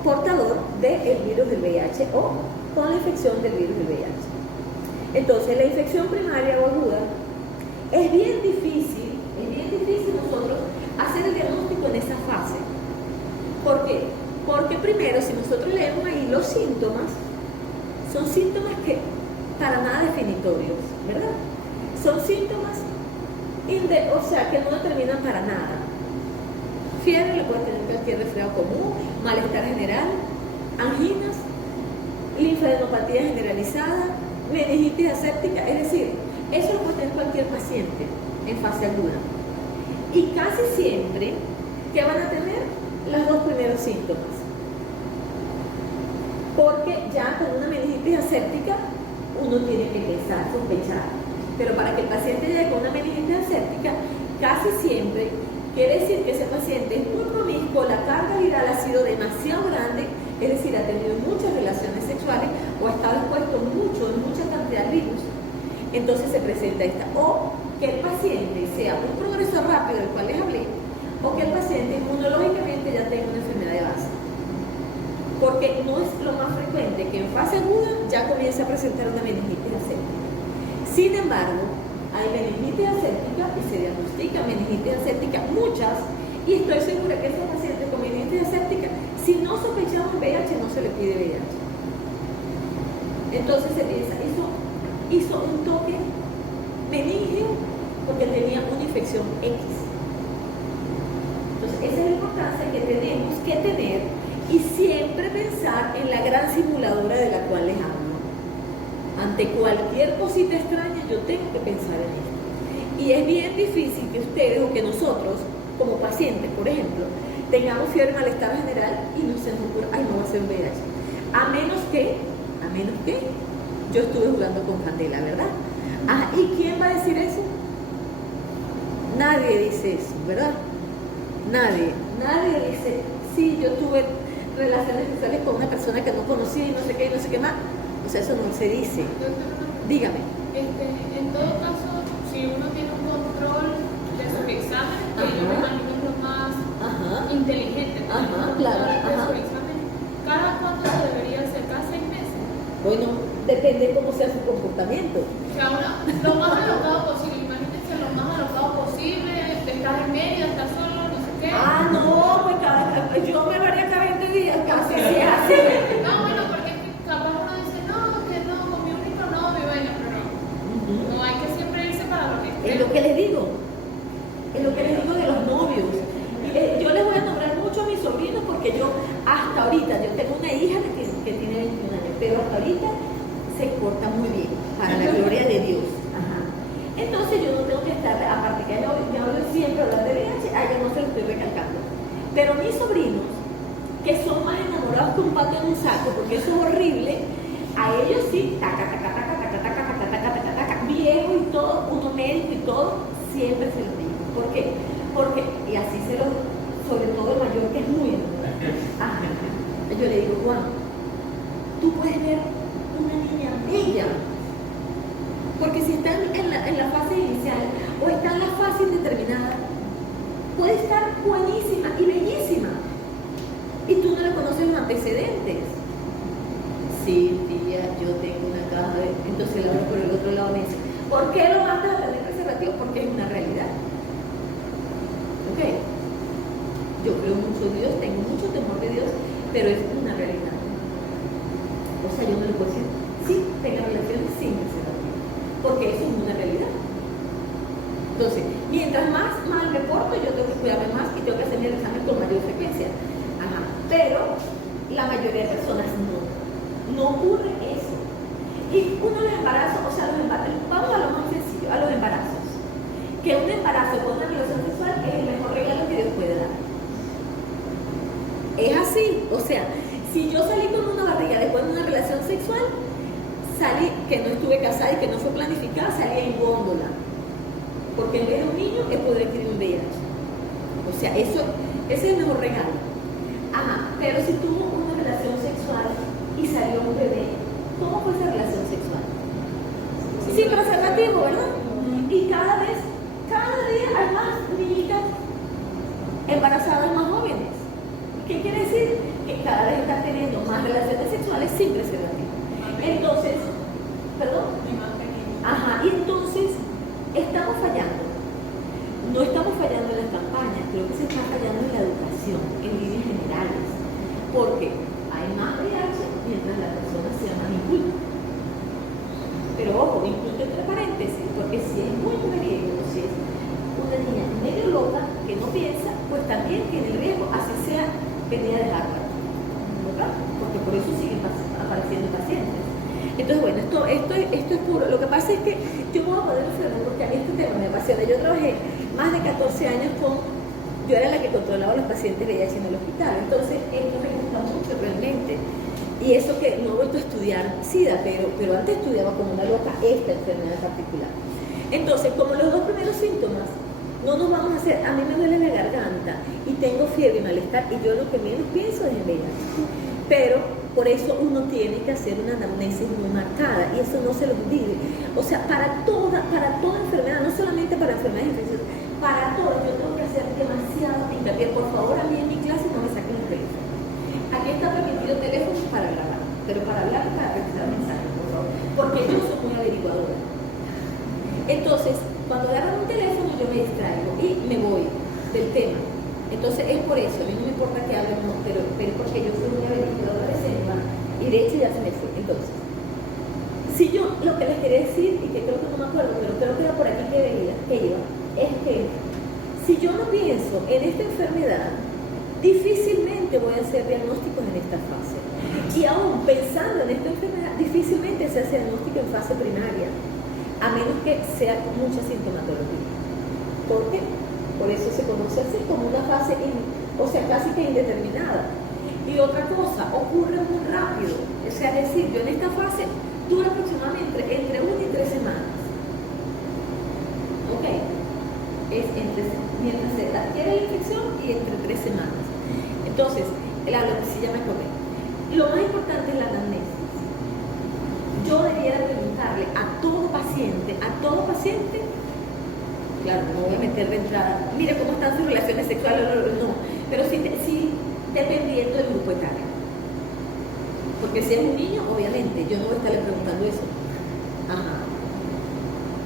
portador del virus del VIH o con la infección del virus del VIH. Entonces, la infección primaria o aguda es bien difícil nosotros hacer el diagnóstico en esa fase. ¿Por qué? Porque primero, si nosotros leemos ahí los síntomas, son síntomas que para nada definitorios, ¿verdad? Son síntomas, que no determinan para nada. Fiebre le puede tener cualquier resfriado común, malestar general, anginas, linfadenopatía generalizada, meningitis aséptica, es decir, eso lo puede tener cualquier paciente en fase aguda. Y casi siempre que van a tener los 2 primeros síntomas. Porque ya con una meningitis aséptica uno tiene que pensar, sospechar. Pero para que el paciente llegue con una meningitis aséptica, casi siempre quiere decir que ese paciente es muy promiscuo, la carga viral ha sido demasiado grande, es decir, ha tenido muchas relaciones sexuales sexuales o ha estado expuesto mucha cantidad de virus, entonces se presenta esta. O que el paciente sea un progreso rápido, del cual les hablé, o que el paciente inmunológicamente ya tenga una enfermedad de base. Porque no es lo más frecuente que en fase aguda ya comience a presentar una meningitis aséptica. Sin embargo, hay meningitis aséptica y se diagnostica meningitis aséptica muchas, y estoy segura que esos pacientes con meningitis aséptica, si no sospechamos VIH, no se le pide VIH. Entonces se piensa, hizo un toque meningio porque tenía una infección X. Entonces esa es la importancia que tenemos que tener y siempre pensar en la gran simuladora de la cual les hablo. Ante cualquier cosita extraña yo tengo que pensar en esto. Y es bien difícil que ustedes o que nosotros, como pacientes, por ejemplo, tengamos fiebre, malestar general y no se nos ocurra, ay, no va a ser un VIH. A menos que yo estuve jugando con candela, ¿verdad? Ah, ¿y quién va a decir eso? Nadie dice eso, ¿verdad? Nadie dice, sí, yo tuve relaciones sexuales con una persona que no conocía y no sé qué más. O sea, eso no se dice. Dígame. En todo caso, si uno tiene un control de sus exámenes, que yo me imagino es lo más inteligente, claro. De su examen, ¿cada cuánto se debería hacer? ¿Cada 6 meses? Bueno, depende de cómo sea su comportamiento. O sea, lo más alocado posible, imagínense lo más alocado posible, de estar en medio, estar solo, no sé qué. Ah, no, pues yo me lo haría cada 20 días, casi, si es así. No, bueno, porque capaz uno dice, no, que no, con mi único novio, bueno, pero no hay que siempre irse para lo que Es lo que les digo, de los novios. Yo les voy a nombrar mucho a mis sobrinos porque yo hasta ahorita, yo tengo una hija que tiene 21 años, pero hasta ahorita se porta muy bien, para la gloria de Dios. Entonces yo no tengo que estar, aparte que yo hablo siempre hablar de VIH, a ella no se lo estoy recalcando. Pero mis sobrinos, que son más enamorados que un pato en un saco, porque eso es horrible, a ellos sí, viejo y todo, uno médico y todo, siempre se lo digo. ¿Por qué? Porque, y así sobre todo el mayor, que es muy enamorado. Yo le digo, Juan, tú puedes ver una niña bella, porque si está en la fase inicial o está en la fase indeterminada, puede estar buenísima y bellísima, y tú no le conoces los antecedentes. Sí, tía, yo tengo una caja de... Entonces la veo por el otro lado me dice, ¿por qué lo mandas a tener preservativo? Porque es una realidad. ¿Ok? Yo creo mucho en Dios, tengo mucho temor de Dios, pero es una realidad. O sea, yo no le puedo decir, sí, tenga relaciones sin preservativo, porque eso es una realidad. Entonces, mientras más mal me porto, yo tengo que cuidarme más y tengo que hacerme el examen con mayor frecuencia. Pero la mayoría de personas no ocurre eso. Y uno de los embarazos, o sea, vamos a lo más sencillo, a los embarazos. Que un embarazo con una relación sexual es el mejor regalo que Dios puede dar. Es así, o sea, si yo salí con una barriga después de una relación sexual, salí, que no estuve casada y que no fue planificada, salí en góndola. Porque en vez de un niño es poder adquirir un VIH. O sea, ese es el mejor regalo. Pero si tuvo una relación sexual y salió un bebé, ¿cómo fue esa relación sexual? Sin preservativo, ¿verdad? Y cada día hay más niñitas embarazadas más jóvenes. ¿Qué quiere decir? Que cada vez están teniendo más relaciones sexuales sin preservativo. Entonces, ¿perdón? Y entonces estamos fallando. No estamos fallando en las campañas, creo que se está fallando en la educación, en líneas generales. Porque hay más VIH mientras la persona sea más inculta. Pero ojo, inculta entre paréntesis, porque si es muy mujeriego, o si es una niña medio loca que no piensa, pues también tiene el riesgo, así sea venida de Harvard, ¿verdad? Porque por eso siguen apareciendo pacientes. Entonces, bueno, esto es puro. Lo que pasa es que yo me voy a poder enfermar porque a mí este tema me apasiona. Yo trabajé más de 14 años yo era la que controlaba a los pacientes VIH en el hospital. Entonces, esto me gusta mucho realmente. Y eso que no he vuelto a estudiar SIDA, pero antes estudiaba como una loca esta enfermedad particular. Entonces, como los dos primeros síntomas no nos vamos a hacer, a mí me duele la garganta y tengo fiebre y malestar, y yo lo que menos pienso es en VIH. Pero Por eso uno tiene que hacer una anamnesis muy marcada y eso no se lo olvide. O sea, para toda enfermedad, no solamente para enfermedades infecciosas, para todas, yo tengo que hacer demasiado hincapié. Por favor, a mí en mi clase no me saquen el teléfono. Aquí está permitido teléfono para grabar, pero para hablar, para revisar mensajes, por favor. Porque yo soy muy averiguadora. Entonces, cuando agarran un teléfono, yo me distraigo y me voy del tema. Entonces, es por eso, a mí no me importa que hablen, no, pero porque yo soy muy averiguadora de selva y de hecho ya se me fue. Entonces, si yo lo que les quería decir, y que creo que no me acuerdo, pero creo que era por aquí que iba, es que si yo no pienso en esta enfermedad, difícilmente voy a hacer diagnósticos en esta fase. Y aún pensando en esta enfermedad, difícilmente se hace diagnóstico en fase primaria, a menos que sea con mucha sintomatología. ¿Por qué? Por eso se conoce así como una fase, casi que indeterminada. Y otra cosa, ocurre muy rápido. O sea, es decir, yo en esta fase dura aproximadamente entre 1 y 3 semanas. ¿Ok? Es mientras se adquiere la infección y entre 3 semanas. Entonces, lo que se llama comer. Lo más importante es la anamnesis. Yo debiera preguntarle a todo paciente, claro, no voy a meter de entrada, mira cómo están sus relaciones sexuales, no, pero sí dependiendo del grupo etario. Porque si es un niño, obviamente, yo no voy a estarle preguntando eso. Ajá.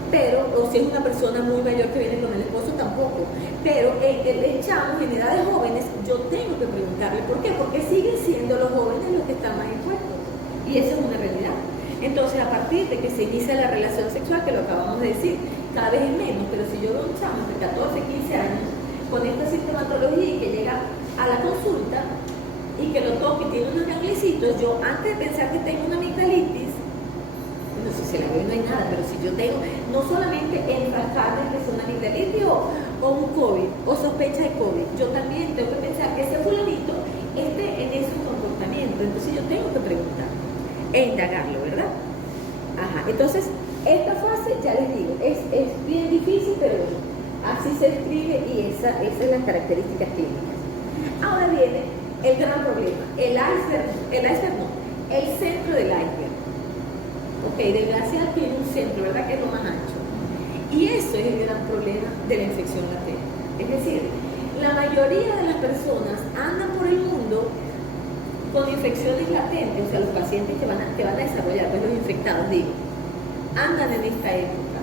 Pero, o si es una persona muy mayor que viene con el esposo, tampoco. Pero en chamos, en edades jóvenes, yo tengo que preguntarle. ¿Por qué? Porque siguen siendo los jóvenes los que están más expuestos. Y eso es una realidad. Entonces, a partir de que se inicia la relación sexual, que lo acabamos de decir, cada vez es menos, pero si yo veo un chamo de 14, 15 años con esta sintomatología y que llega a la consulta y que lo toque y tiene unos ganglicitos, yo antes de pensar que tengo una amigdalitis, bueno, si se la veo no hay nada, pero si yo tengo, no solamente enfrascarme en que es una amigdalitis o un COVID, o sospecha de COVID, yo también tengo que pensar que ese fulanito esté en ese comportamiento, entonces yo tengo que preguntar e indagarlo, ¿verdad? Ajá, entonces esta fase, ya les digo, es bien difícil, pero bueno, así se escribe y esa es las características clínicas. Ahora viene el gran problema, el centro del iceberg. Ok, desgraciadamente tiene un centro, ¿verdad? Que es lo más ancho. Y eso es el gran problema de la infección latente. Es decir, la mayoría de las personas andan por el mundo con infecciones latentes, o sea, los pacientes que van a desarrollar, pues los infectados, digo, andan en esta época.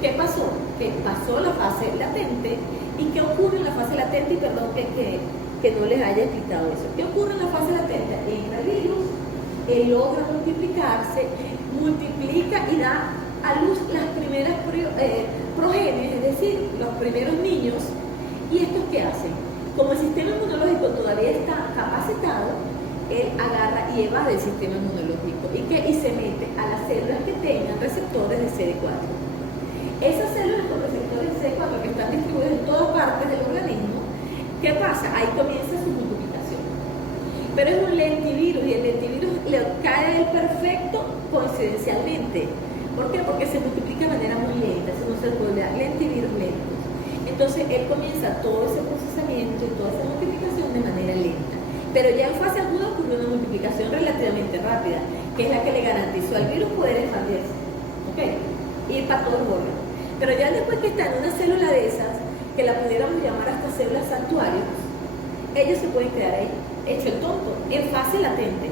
¿Qué pasó? Que pasó la fase latente. ¿Y qué ocurre en la fase latente? Y perdón que no les haya explicado eso. ¿Qué ocurre en la fase latente? Entra el virus, él logra multiplicarse, multiplica y da a luz las primeras progenies, es decir, los primeros niños. ¿Y estos qué hacen? Como el sistema inmunológico todavía está capacitado, él agarra y evade el sistema inmunológico y se mete a las células que tengan receptores de CD4. Esas células con receptores de CD4 que están distribuidas en todas partes del organismo, ¿qué pasa? Ahí comienza su multiplicación. Pero es un lentivirus y el lentivirus le cae el perfecto coincidencialmente. ¿Por qué? Porque se multiplica de manera muy lenta, eso no se puede dar, lentivirus lentos. Entonces él comienza todo ese procesamiento y toda esa multiplicación de manera lenta. Pero ya en fase aguda ocurrió una multiplicación relativamente rápida, que es la que le garantizó al virus poder expandirse, ¿ok? Ir para todos los órganos. Pero ya después que está en una célula de esas, que la pudiéramos llamar hasta células santuarios, ellos se pueden quedar ahí, hecho el tonto, en fase latente.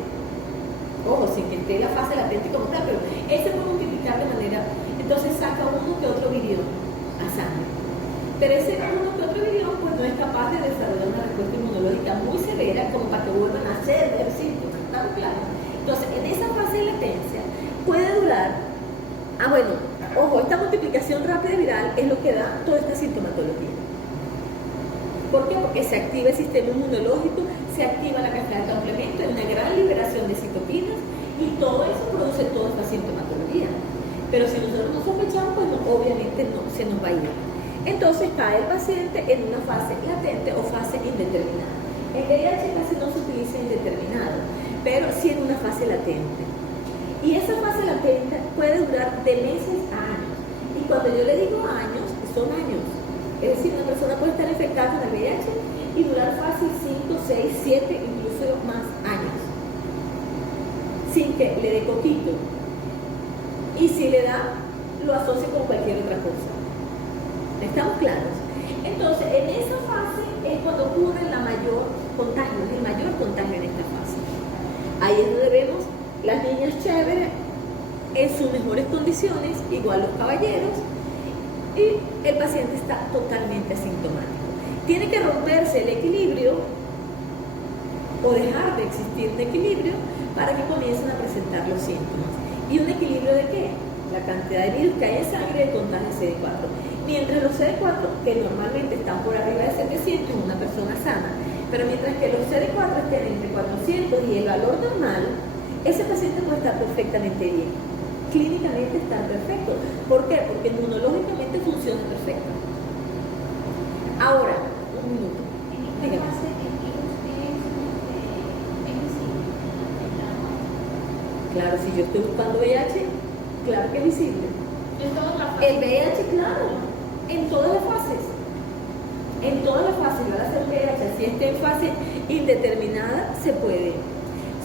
Ojo, sin que esté la fase latente como tal, pero él se puede multiplicar de manera, entonces saca uno que otro virión a sangre. Pero ese uno que otro virión pues no es capaz de desarrollar una respuesta inmunológica muy severa como para que vuelvan a hacer ejercicio, ¿está claro? Entonces, en esa fase de latencia puede durar, ojo, esta multiplicación rápida viral es lo que da toda esta sintomatología. ¿Por qué? Porque se activa el sistema inmunológico, se activa la cascada de complemento, hay una gran liberación de citoquinas y todo eso produce toda esta sintomatología. Pero si nosotros no sospechamos, pues obviamente no se nos va a ir. Entonces cae el paciente en una fase latente o fase indeterminada. El VIH casi no se utiliza indeterminado, pero sí en una fase latente. Y esa fase latente puede durar de meses a años. Y cuando yo le digo años, son años. Es decir, una persona puede estar infectada con el VIH y durar fácil 5, 6, 7, incluso más años. que le dé coquito. Y si le da, lo asocia con cualquier otra cosa. ¿Estamos claros? Entonces, en esa fase es cuando ocurre el mayor contagio en esta fase. Ahí es donde vemos las niñas chéveres en sus mejores condiciones, igual los caballeros, y el paciente está totalmente asintomático. Tiene que romperse el equilibrio o dejar de existir un equilibrio para que comiencen a presentar los síntomas. ¿Y un equilibrio de qué? La cantidad de virus que hay en sangre y el contagio de CD4. Mientras los CD4, que normalmente están por arriba de 700 en una persona sana, pero mientras que los CD4 estén entre 400 y el valor normal, ese paciente puede estar perfectamente bien. Clínicamente está perfecto. ¿Por qué? Porque inmunológicamente funciona perfecto. Ahora, un minuto. Dígame. Claro, si yo estoy buscando VIH, claro que es visible. En todas las fases. El VIH, claro, en todas las fases. En todas las fases, va a hacer VIH. Si está en fase indeterminada, se puede.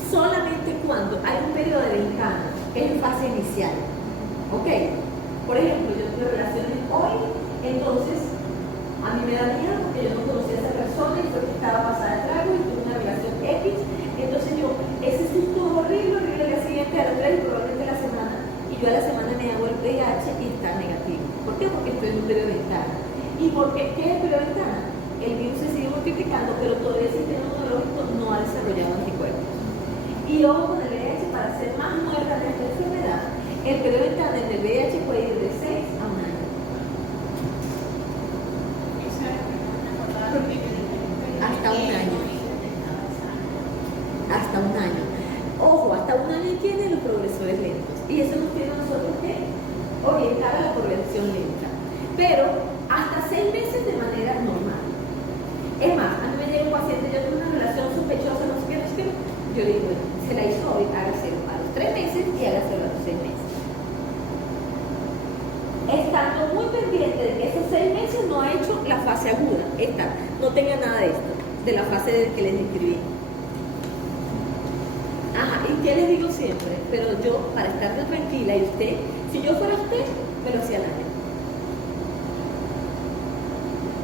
Solamente cuando hay un periodo de ventana, que es en fase inicial. ¿Ok? Por ejemplo, yo tuve relaciones hoy, entonces a mí me da miedo porque yo no conocía a esa persona y fue que estaba pasada de trago y tuve una relación X. Entonces yo, ese susto horrible, el día siguiente a los 3 probablemente a la semana, y yo a la semana me hago el VIH y está negativo. ¿Por qué? Porque estoy en un periodo de ventana. ¿Y por qué? ¿Qué es el periodo de ventana? El virus se sigue multiplicando, pero todavía el sistema inmunológico no ha desarrollado anticuerpos. Y ojo con el VIH, para ser más muerta de esta enfermedad, el periodo de ventana en el VIH puede ir de 6 a 1 año. Hasta 1 año. Hasta 1 año. Ojo, hasta 1 año tienen los progresores lentos. Y eso nos tiene a nosotros que orientar a la progresión lenta. Pero hasta 6 meses de manera normal. Es más, a mí me llega un paciente, yo tengo una relación sospechosa, no sé qué, yo le digo, bueno, se la hizo hoy, hágaselo a los 3 meses y hágaselo a los 6 meses. Estando muy pendiente de que esos 6 meses no ha hecho la fase aguda, no tenga nada de esto, de la fase de que les describí. Ajá, ¿y qué les digo siempre? Pero yo, para estar tan tranquila, y usted, si yo fuera usted, me lo hacía al año.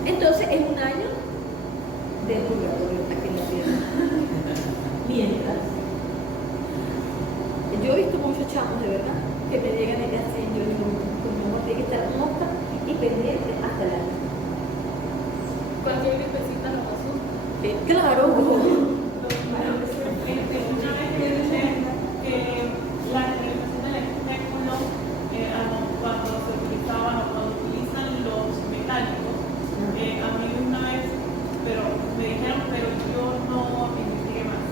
Entonces, es 1 año de purgatorio aquí en la tierra. Mientras, yo he visto muchos chamos, de verdad, que me llegan y me hacen, yo digo, como tiene que estar mosca y pendiente hasta el año. Cualquier gripecita lo pasó. Claro, Una vez que dicen que la realización del espectáculo, cuando se utilizaban o cuando utilizan los mecánicos, a mí una vez, pero me dijeron, pero yo no investigué más,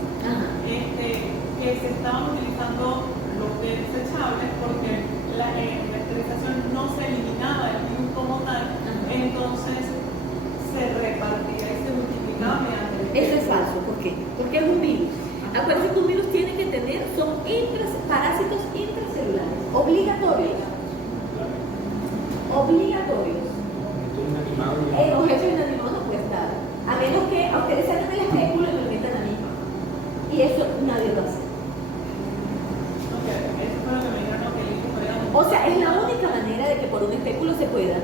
que se estaban utilizando los desechables porque la esterilización no se eliminaba el virus como tal, entonces se repartía y se multiplicaba mediante el virus. eso es falso. ¿Por qué? Porque es un virus. Acuérdense que un virus tiene que tener, son parásitos intracelulares, obligatorios. Obligatorios. El objeto inanimado no puede estar. A menos que a ustedes salgan del espéculo y me lo metan a mí. Y eso nadie lo hace. Eso fue lo que me dijeron que el virus podía. O sea, es la única manera de que por un espéculo se pueda.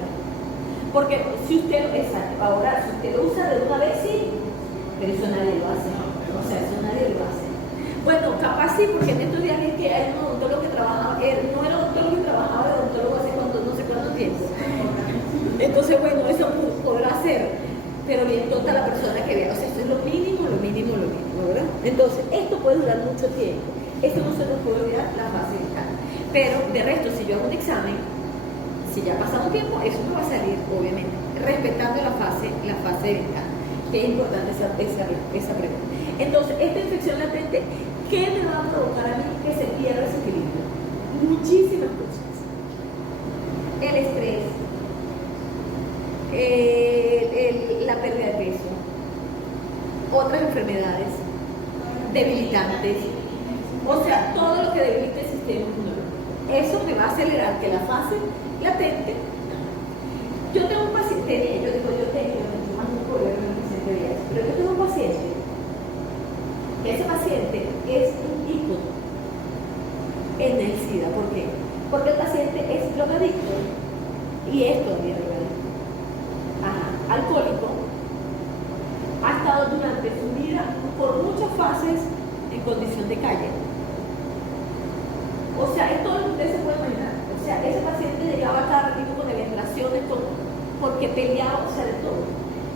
Porque si usted, exacto, ahora si usted lo usa de una vez, sí, pero eso nadie lo hace. O sea, eso nadie lo hace. Bueno, capaz sí, porque en estos días es que hay un odontólogo que trabajaba, no era odontólogo que trabajaba de odontólogo hace no sé cuánto tiempo. Entonces, bueno, eso podrá ser, pero bien toda la persona que vea. O sea, esto es lo mínimo, ¿verdad? Entonces, esto puede durar mucho tiempo. Esto no se nos puede olvidar la fase vital. Pero, de resto, si yo hago un examen, si ya ha pasado un tiempo, eso no va a salir, obviamente, respetando la fase vital, que es importante esa pregunta. Entonces, esta infección latente, ¿qué me va a provocar a mí que se pierda ese equilibrio? Muchísimas cosas. El estrés, la pérdida de peso, otras enfermedades debilitantes, o sea, todo lo que debilite el sistema inmunológico. Eso me va a acelerar que la fase latente. Yo tengo un paciente, yo más no puedo ver un paciente de eso, pero yo tengo un paciente, ese paciente es un ícono y es todavía legal, alcohólico, ha estado durante su vida por muchas fases en condición de calle. O sea, es todo lo que usted se puede imaginar. O sea, ese paciente llegaba cada ratito con evaluaciones, porque peleaba, o sea, de todo.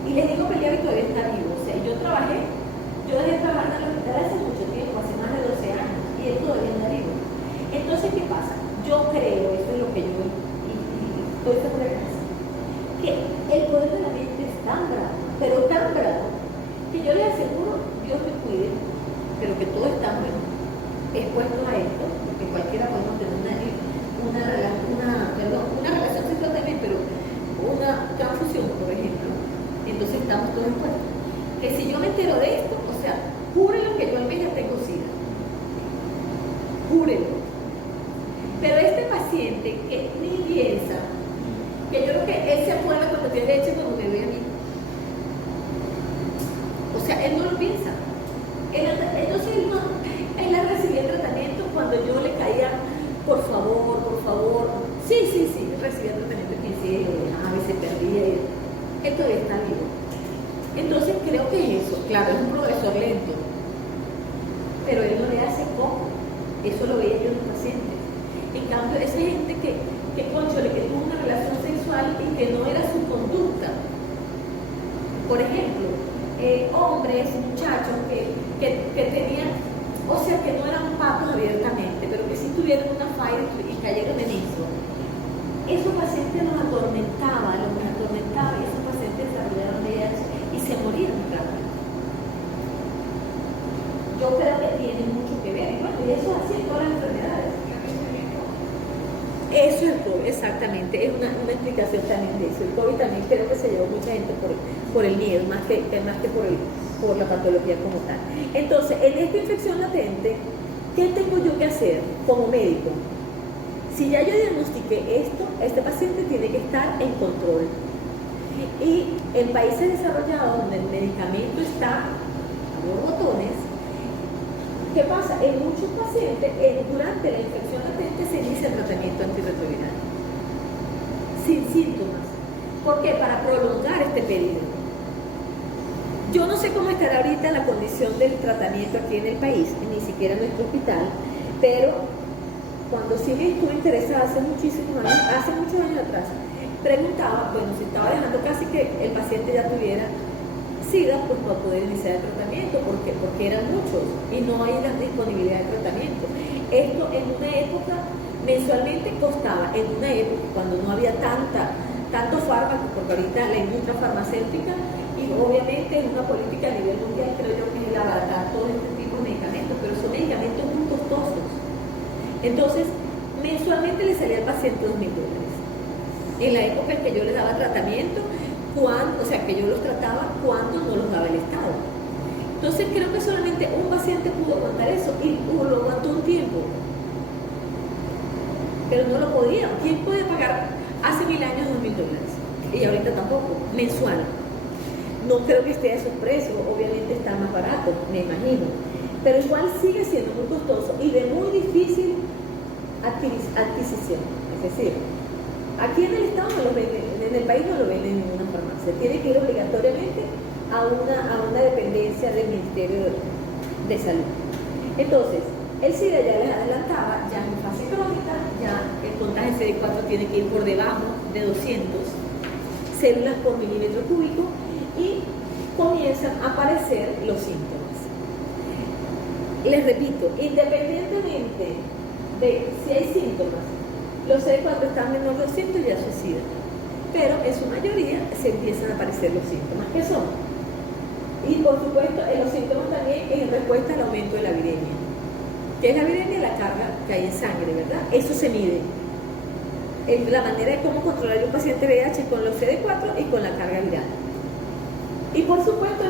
Y les digo peleaba y todavía está vivo. O sea, yo dejé de trabajar en el hospital hace mucho tiempo, hace más de 12 años, y él todavía está vivo. Entonces, ¿qué pasa? Yo creo, eso es lo que yo, y estoy segura que el poder de la mente es tan bravo, pero tan bravo, que yo les aseguro, Dios me cuide, pero que todos estamos expuestos a esto, porque cualquiera podemos tener una relación sexual también, pero una transfusión, por ejemplo, entonces estamos todos expuestos. Que si yo me entero de esto, o sea, júrenlo que yo al mes ya tengo SIDA. Júrenlo. Pero este paciente que ni piensa, que yo creo que él se acuerda cuando tiene leche cuando me ve a mí. O sea, él no lo piensa. Entonces él la recibía tratamiento cuando yo le caía, por favor, sí, recibía tratamiento que sí, lo dejaba y se perdía. Él todavía está vivo. Entonces creo que es eso, claro, es un progresor lento, pero él no le hace poco. Eso lo veía yo en los pacientes. En cambio, esa gente que tuvo una relación sexual y que no era su conducta. Por ejemplo, hombres, muchachos que tenían, o sea, que no eran patos abiertamente, pero que sí tuvieron una falla y cayeron en eso. Esos pacientes los atormentaba y esos pacientes desarrollaron VIH y se morían rápido. Yo creo que tiene mucho que ver, y bueno, y eso es así en todas las enfermedades. Eso es el COVID, exactamente, es una explicación también de eso. El COVID también creo que se llevó mucha gente por el miedo, más que por la patología como tal. Entonces, en esta infección latente, ¿qué tengo yo que hacer como médico? Si ya yo diagnostiqué esto, este paciente tiene que estar en control. Y en países desarrollados donde el medicamento está a los botones, ¿qué pasa? En muchos pacientes, durante la infección latente se inicia el tratamiento antirretroviral sin síntomas. ¿Por qué? Para prolongar este periodo. Yo no sé cómo estará ahorita la condición del tratamiento aquí en el país, ni siquiera en nuestro hospital, pero cuando sí me estuve interesada hace muchos años atrás, preguntaba, bueno, si estaba dejando casi que el paciente ya tuviera SIDA, pues para poder iniciar el tratamiento, porque eran muchos y no hay la disponibilidad de tratamiento. Esto en una época, mensualmente costaba, en una época cuando no había tanto fármaco, porque ahorita la industria farmacéutica, y obviamente es una política a nivel mundial, creo yo que es el abaratar todo este tipo de medicamentos, pero son medicamentos muy costosos. Entonces, mensualmente le salía al paciente $2,000. En la época en que yo les daba tratamiento, o sea, que yo los trataba cuando no los daba el Estado. Entonces, creo que solamente un paciente pudo aguantar eso y lo aguantó un tiempo. Pero no lo podía. ¿Quién puede pagar hace 1000 años $2,000? Y ahorita tampoco, mensual. No creo que esté a esos precios, obviamente está más barato, me imagino. Pero igual sigue siendo muy costoso y de muy difícil adquisición. Es decir, aquí en el Estado no lo venden, en el país no lo venden en ninguna farmacia. Tiene que ir obligatoriamente a una dependencia del Ministerio de Salud. Entonces, el SIDA ya les adelantaba, ya en fase crónica, ya el contagio CD4 tiene que ir por debajo de 200 células por milímetro cúbico y comienzan a aparecer los síntomas. Les repito, independientemente de si hay síntomas, los CD4 están menor de 200 y ya eso es SIDA. Pero en su mayoría se empiezan a aparecer los síntomas. ¿Qué son? Y por supuesto, los síntomas también es en respuesta al aumento de la viremia. ¿Qué es la viremia? La carga que hay en sangre, ¿verdad? Eso se mide. La manera de cómo controlar a un paciente VIH con los CD4 y con la carga viral. Y por supuesto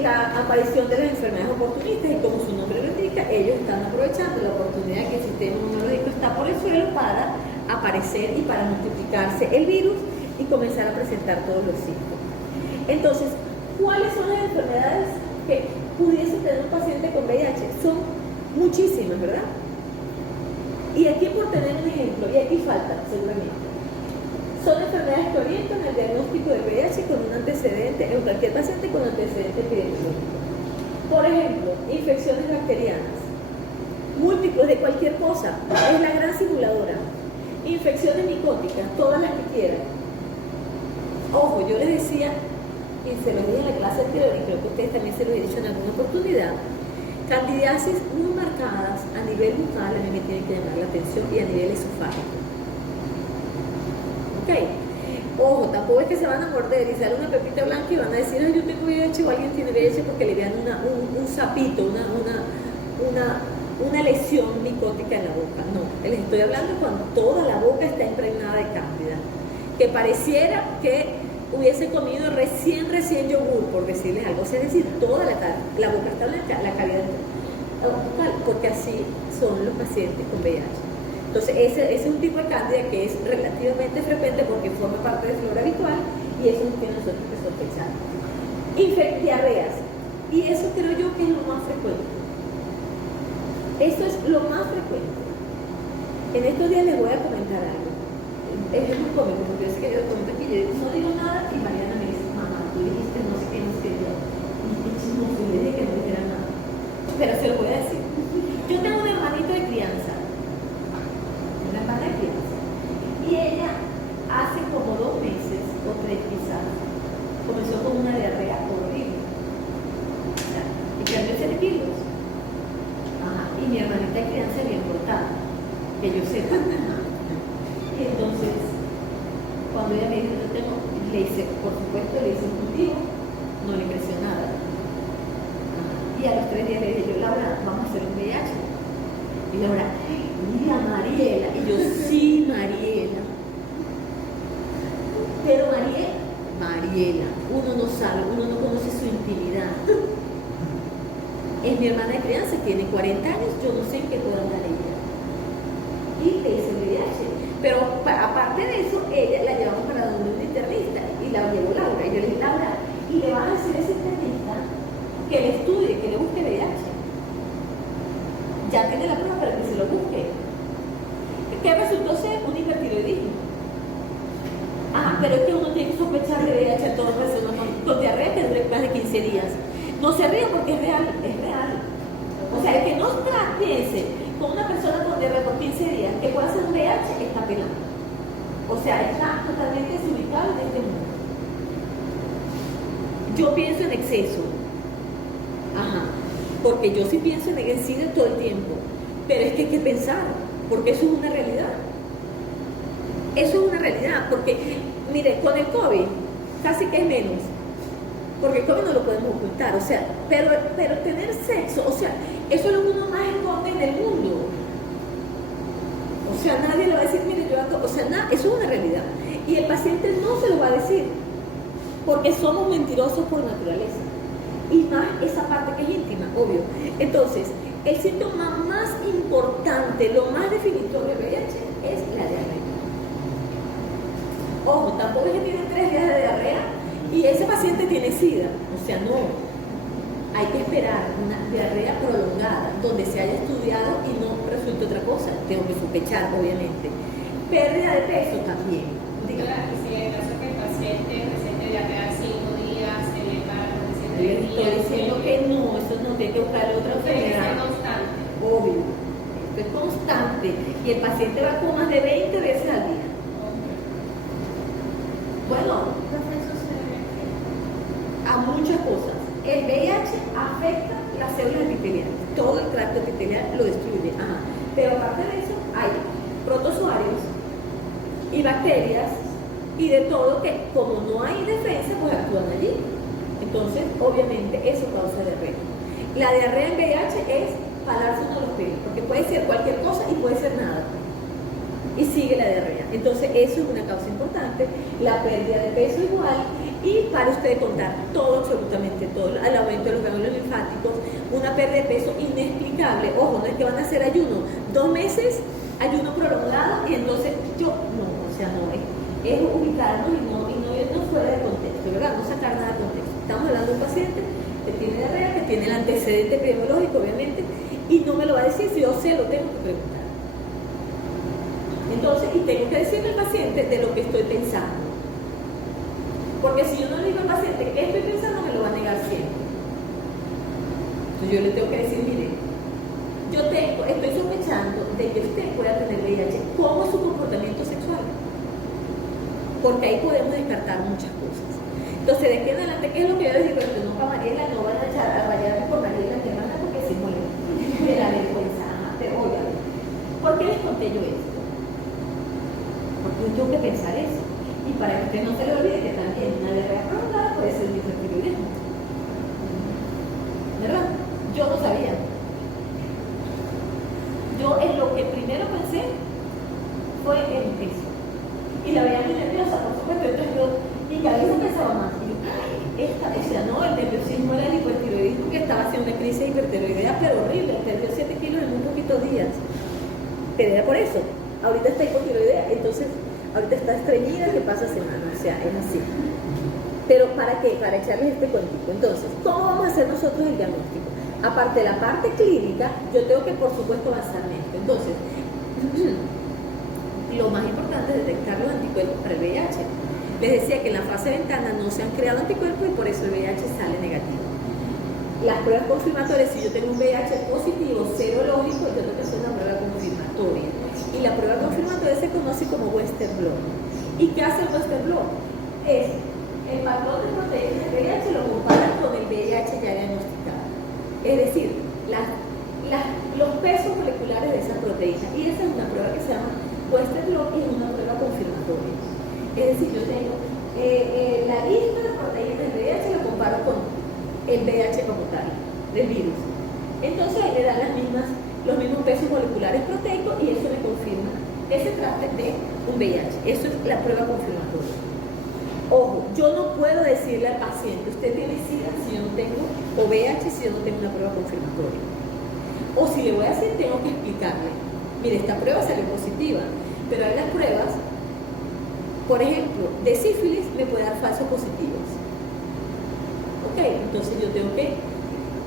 la aparición de las enfermedades oportunistas, y como su nombre lo indica, ellos están aprovechando la oportunidad que el sistema inmunológico está por el suelo para aparecer y para multiplicarse el virus y comenzar a presentar todos los síntomas. Entonces, ¿cuáles son las enfermedades que pudiese tener un paciente con VIH? Son muchísimas, ¿verdad? Y aquí por tener un ejemplo, y aquí falta seguramente, son enfermedades que orientan al diagnóstico de VIH con un antecedente, en cualquier paciente con antecedente epidemiológico. Por ejemplo, infecciones bacterianas, múltiples de cualquier cosa, es la gran simuladora. Infecciones micóticas, todas las que quieran. Ojo, yo les decía, y se los dije en la clase anterior, y creo que ustedes también se lo he dicho en alguna oportunidad, candidiasis muy marcadas a nivel bucal, a mí me tienen que llamar la atención, y a nivel esofágico. ¿Ok? Ojo, tampoco es que se van a morder y sale una pepita blanca y van a decir, ay, yo tengo VIH o alguien tiene VIH porque le vean un sapito, una lesión micótica en la boca. No, les estoy hablando cuando toda la boca está impregnada de cándida, que pareciera que hubiese comido recién yogur, por decirles algo. O sea, es decir, toda la boca está blanca, la cavidad bucal, porque así son los pacientes con VIH. Entonces, ese es un tipo de cándida que es relativamente frecuente porque forma parte de flora habitual y eso es lo que nosotros que sospechar. Diarreas. Y eso creo yo que es lo más frecuente. Eso es lo más frecuente. En estos días les voy a comentar algo. Es muy cómico porque yo sé que yo comento aquí, yo no digo nada y Mariana me dice, mamá, tú dijiste no sé qué, no sé qué. Y yo le dije que no dijera nada. Pero se lo voy a decir. Yo tengo un hermanito de crianza. Una hermana de crianza. Y ella hace como 2 meses o 3 quizás comenzó con una diarrea horrible. Y perdió 7 kilos. Ajá. Y mi hermanita de crianza bien cortada, que yo sepa. Y entonces, cuando ella me dijo, yo tengo, le hice, por supuesto, le hice un cultivo, no le creció nada. Ajá. Y a los 3 días le dije yo, Laura, vamos a hacer un VIH. Y Laura, mira Mariela. Y yo, sí, Mariela. Pero Mariela, uno no sabe, uno no conoce su intimidad. Es mi hermana de crianza, tiene 40 años, yo no sé en qué pueda andar ella. Y le hice el VIH. Pero aparte de eso, ella la llevamos para donde un internista y la llevó Laura. Y yo le dije, Laura, y le vas a decir a ese internista que le estudie, que le busque VIH. Ya tiene la prueba para que se lo busque. ¿Qué resultó ser? Un hipertiroidismo. Ah, pero es que uno tiene que sospechar de VIH a todas personas con diarrea que dure más de 15 días. No se ríe porque es real, es real. O sea, el que no piense con una persona con diarrea por 15 días que pueda hacer un VIH está pelando. O sea, está totalmente desubicado en este mundo. Yo pienso en exceso. Ajá. Porque yo sí pienso en el SIDA todo el tiempo. Pero es que hay que pensar, porque eso es una realidad. Eso es una realidad, porque, mire, con el COVID casi que es menos. Porque el COVID no lo podemos ocultar, o sea, pero tener sexo, o sea, eso es lo que uno más esconde en el mundo. O sea, nadie le va a decir, mire, yo ando, o sea, eso es una realidad. Y el paciente no se lo va a decir, porque somos mentirosos por naturaleza. Y más esa parte que es íntima, obvio. Entonces, el síntoma más importante, lo más definitorio de VIH es la diarrea. Ojo, tampoco es que tiene 3 días de diarrea y ese paciente tiene SIDA. O sea, no. Hay que esperar una diarrea prolongada, donde se haya estudiado y no resulte otra cosa. Tengo que sospechar, obviamente. Pérdida de peso también. Dígame, y si en caso que el paciente presente diarrea 5 días, se le para los Le estoy diciendo que no, eso no tiene que buscar otra enfermedad. Es constante. Obvio. Esto es constante. Y el paciente va con más de 20 veces al día. Bueno, a muchas cosas. El VIH afecta las células epiteliales, todo el tracto epitelial lo destruye. Ajá. Pero aparte de eso, hay protozoarios y bacterias y de todo que, como no hay defensa, pues actúan allí. Entonces, obviamente, eso causa diarrea. La diarrea en VIH es jalarse uno de los pelos, porque puede ser cualquier cosa y puede ser nada. Y sigue la diarrea. Entonces, eso es una causa importante. La pérdida de peso igual. Y para ustedes contar todo, absolutamente todo, el aumento de los ganglios linfáticos, una pérdida de peso inexplicable. Ojo, no es que van a hacer ayuno, 2 meses, ayuno prolongado, y entonces yo, no, o sea, no, es ubicarnos y no irnos fuera de contexto, ¿verdad? No sacar nada de contexto. Estamos hablando de un paciente que tiene diarrea, que tiene el antecedente epidemiológico, obviamente, y no me lo va a decir, si yo sé, lo tengo que preguntar. Entonces, y tengo que decirle al paciente de lo que estoy pensando. Porque si yo no le digo al paciente qué estoy pensando, me lo va a negar siempre. Entonces yo le tengo que decir, mire, estoy sospechando de que usted pueda tener VIH. ¿Cómo es su comportamiento sexual? Porque ahí podemos descartar muchas cosas. Entonces, de aquí en adelante, ¿qué es lo que yo les digo? Que no, para Mariela, no van a echar a rayarme por Mariela, que hermana, porque se molesta. De la vergüenza, pero oigan, ¿por qué les conté yo esto? Porque yo tengo que pensar eso. Y para que usted no se le olvide que también una diarrea prolongada puede ser un hipertiroidismo. ¿Verdad? Yo no sabía. Yo en lo que primero pensé fue en eso. Y la veía muy nerviosa, por supuesto. Entonces mi cabeza pensaba más. Y yo, decía, no, el nerviosismo era el hipertiroidismo, que estaba haciendo una crisis hipertiroidea, pero horrible. Perdió 7 kilos en muy poquitos días. Pero era por eso. Ahorita está hipotiroidea, entonces ahorita está estreñida que pasa semana. O sea, es así. Pero ¿para qué? Para echarles este cuentito. Entonces, ¿cómo vamos a hacer nosotros el diagnóstico? Aparte de la parte clínica, yo tengo que, por supuesto, basarme en esto. Entonces, lo más importante es detectar los anticuerpos para el VIH. Les decía que en la fase ventana no se han creado anticuerpos y por eso el VIH sale negativo. Las pruebas confirmatorias, si yo tengo un VIH positivo serológico, yo tengo que hacer una prueba confirmatoria. Y la prueba confirmatoria se conoce como Western blot. ¿Y qué hace el Western blot? Es el patrón de proteínas del VIH lo comparan con el VIH ya diagnosticado. Es decir, los pesos moleculares de esa proteína. Y esa es una prueba que se llama Western blot y es una prueba confirmatoria. Es decir, yo tengo la lista de proteínas del VIH lo comparo con el VIH como tal, del virus. Entonces ahí le dan los mismos pesos moleculares proteicos y eso me confirma que se trata de un VIH. Eso es la prueba confirmatoria. Ojo, yo no puedo decirle al paciente, usted tiene SIDA si yo no tengo, o VIH si yo no tengo una prueba confirmatoria. O si le voy a decir, tengo que explicarle, mire, esta prueba salió positiva, pero hay las pruebas, por ejemplo, de sífilis me puede dar falsos positivos. Ok, entonces yo tengo que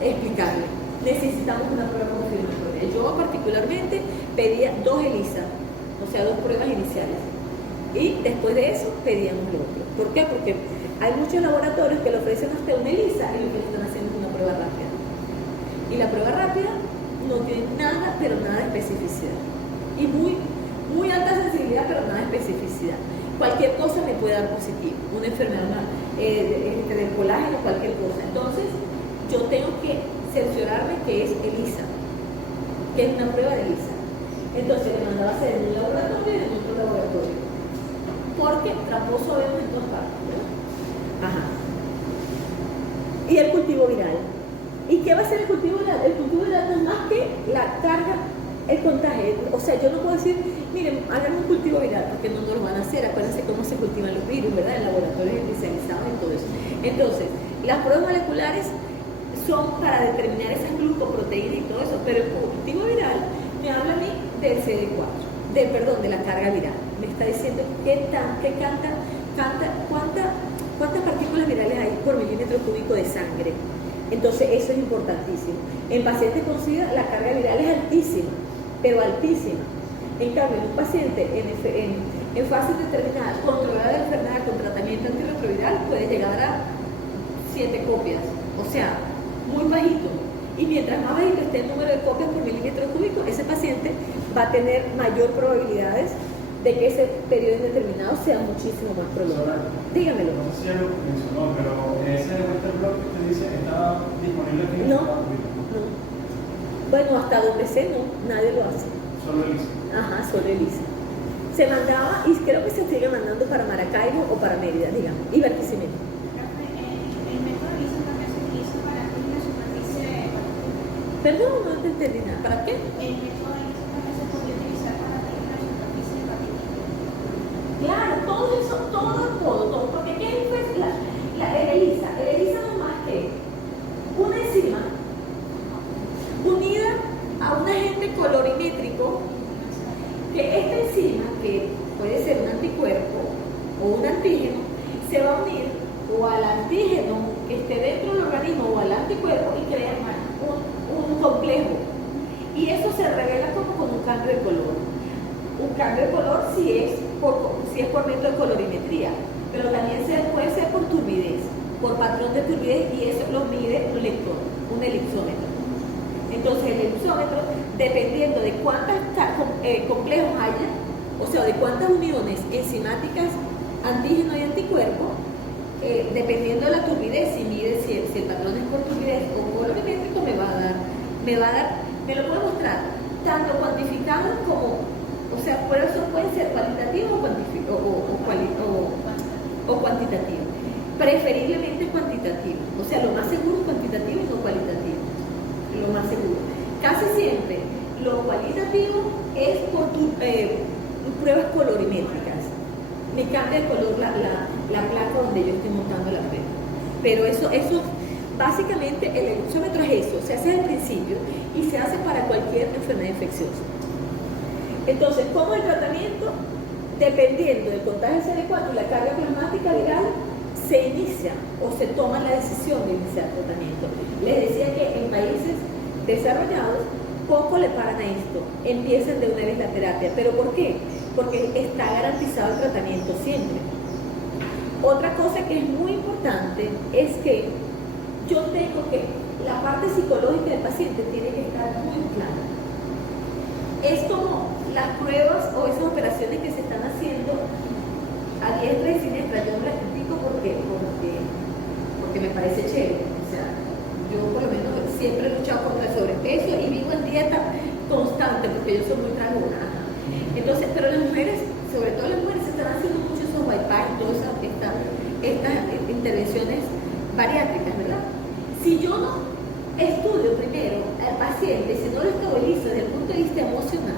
explicarle, necesitamos una prueba confirmatoria. Yo particularmente pedía 2 ELISA, o sea, 2 pruebas iniciales. Y después de eso pedíamos lo otro. ¿Por qué? Porque hay muchos laboratorios que le ofrecen a usted una ELISA y lo que le están haciendo es una prueba rápida. Y la prueba rápida no tiene nada, pero nada de especificidad. Y muy alta sensibilidad, pero nada de especificidad. Cualquier cosa me puede dar positivo. Una enfermedad del colágeno, cualquier cosa. Entonces, yo tengo que cerciorarme que es ELISA, que es una prueba de ELISA. Entonces, le mandaba a hacer en un laboratorio y en otro laboratorio. Porque tramposo vemos en todas partes, ¿verdad? Ajá. Y el cultivo viral. ¿Y qué va a ser el cultivo viral? El cultivo viral no es más que la carga, el contagio. O sea, yo no puedo decir, miren, hagan un cultivo viral, porque no lo van a hacer. Acuérdense cómo se cultivan los virus, ¿verdad? En laboratorios especializados en todo eso. Entonces, las pruebas moleculares son para determinar esas glucoproteínas y todo eso, pero el cultivo viral me habla a mí del CD4. De la carga viral. Me está diciendo cuántas partículas virales hay por milímetro cúbico de sangre. Entonces eso es importantísimo. En pacientes con SIDA la carga viral es altísima, pero altísima. En cambio, en un paciente en fase determinada, controlada de la enfermedad con tratamiento antirretroviral, puede llegar a 7 copias. O sea, muy bajito. Y mientras más bajito esté el número de copias por milímetro cúbico, ese paciente va a tener mayor probabilidades de que ese periodo indeterminado sea muchísimo más prolongado. Dígamelo. No sé si ya lo mencionó, pero ese Western blot que usted dice está disponible aquí en el No. Bueno, hasta donde sé, no, nadie lo hace. Solo ELISA. Ajá, solo ELISA. Se mandaba, y creo que se sigue mandando para Maracaibo o para Mérida, dígame, y Barquisimeto. El método ELISA también se utiliza para la superficie. Perdón, no te entendí nada. ¿Para qué? El método ELISA también se podría utilizar para la superficie de hepatitis. Claro, todo eso, todo. Porque ¿qué es pues, el ELISA? El ELISA no es más que una enzima unida a un agente colorimétrico, que esta enzima, que puede ser un anticuerpo o un antígeno, se va a unir o al antígeno que esté dentro del organismo o al anticuerpo y crea un complejo. Y eso se revela como con un cambio de color. un cambio de color si es por método de colorimetría, pero también puede ser por turbidez, por patrón de turbidez, y eso lo mide un lector, un elipsómetro. Entonces el elipsómetro, dependiendo de cuántos complejos haya, o sea, de cuántas uniones enzimáticas, antígeno y anticuerpo, dependiendo de la turbidez, si mide si el patrón es por turbidez o colorimétrico, me lo puede mostrar tanto cuantificado como, o sea, por eso puede ser cualitativo o cuantitativo. Preferiblemente cuantitativo, o sea, lo más seguro es cuantitativo y no cualitativo, lo más seguro. Casi siempre lo cualitativo es por pruebas colorimétricas. Me cambia el color la placa donde yo estoy montando la prueba. Pero eso básicamente el elipsómetro es eso, se hace al principio y se hace para cualquier enfermedad infecciosa. Entonces, ¿cómo el tratamiento? Dependiendo del contagio CD4 y la carga plasmática viral, se inicia o se toma la decisión de iniciar el tratamiento. Les decía que en países desarrollados poco le paran a esto, empiezan de una vez la terapia. ¿Pero por qué? Porque está garantizado el tratamiento siempre. Otra cosa que es muy importante es que yo tengo que, la parte psicológica del paciente tiene que estar muy clara. Es como las pruebas o esas operaciones que se están haciendo a diestra y siniestra. Yo no las critico porque me parece chévere. O sea, yo por lo menos siempre he luchado contra el sobrepeso y vivo en dieta constante porque yo soy muy tragona. Entonces, pero las mujeres, sobre todo las mujeres, se están haciendo mucho esos bypass, todas estas intervenciones bariátricas, ¿verdad? Si yo no estudio primero al paciente, si no lo estabilizo desde el punto de vista emocional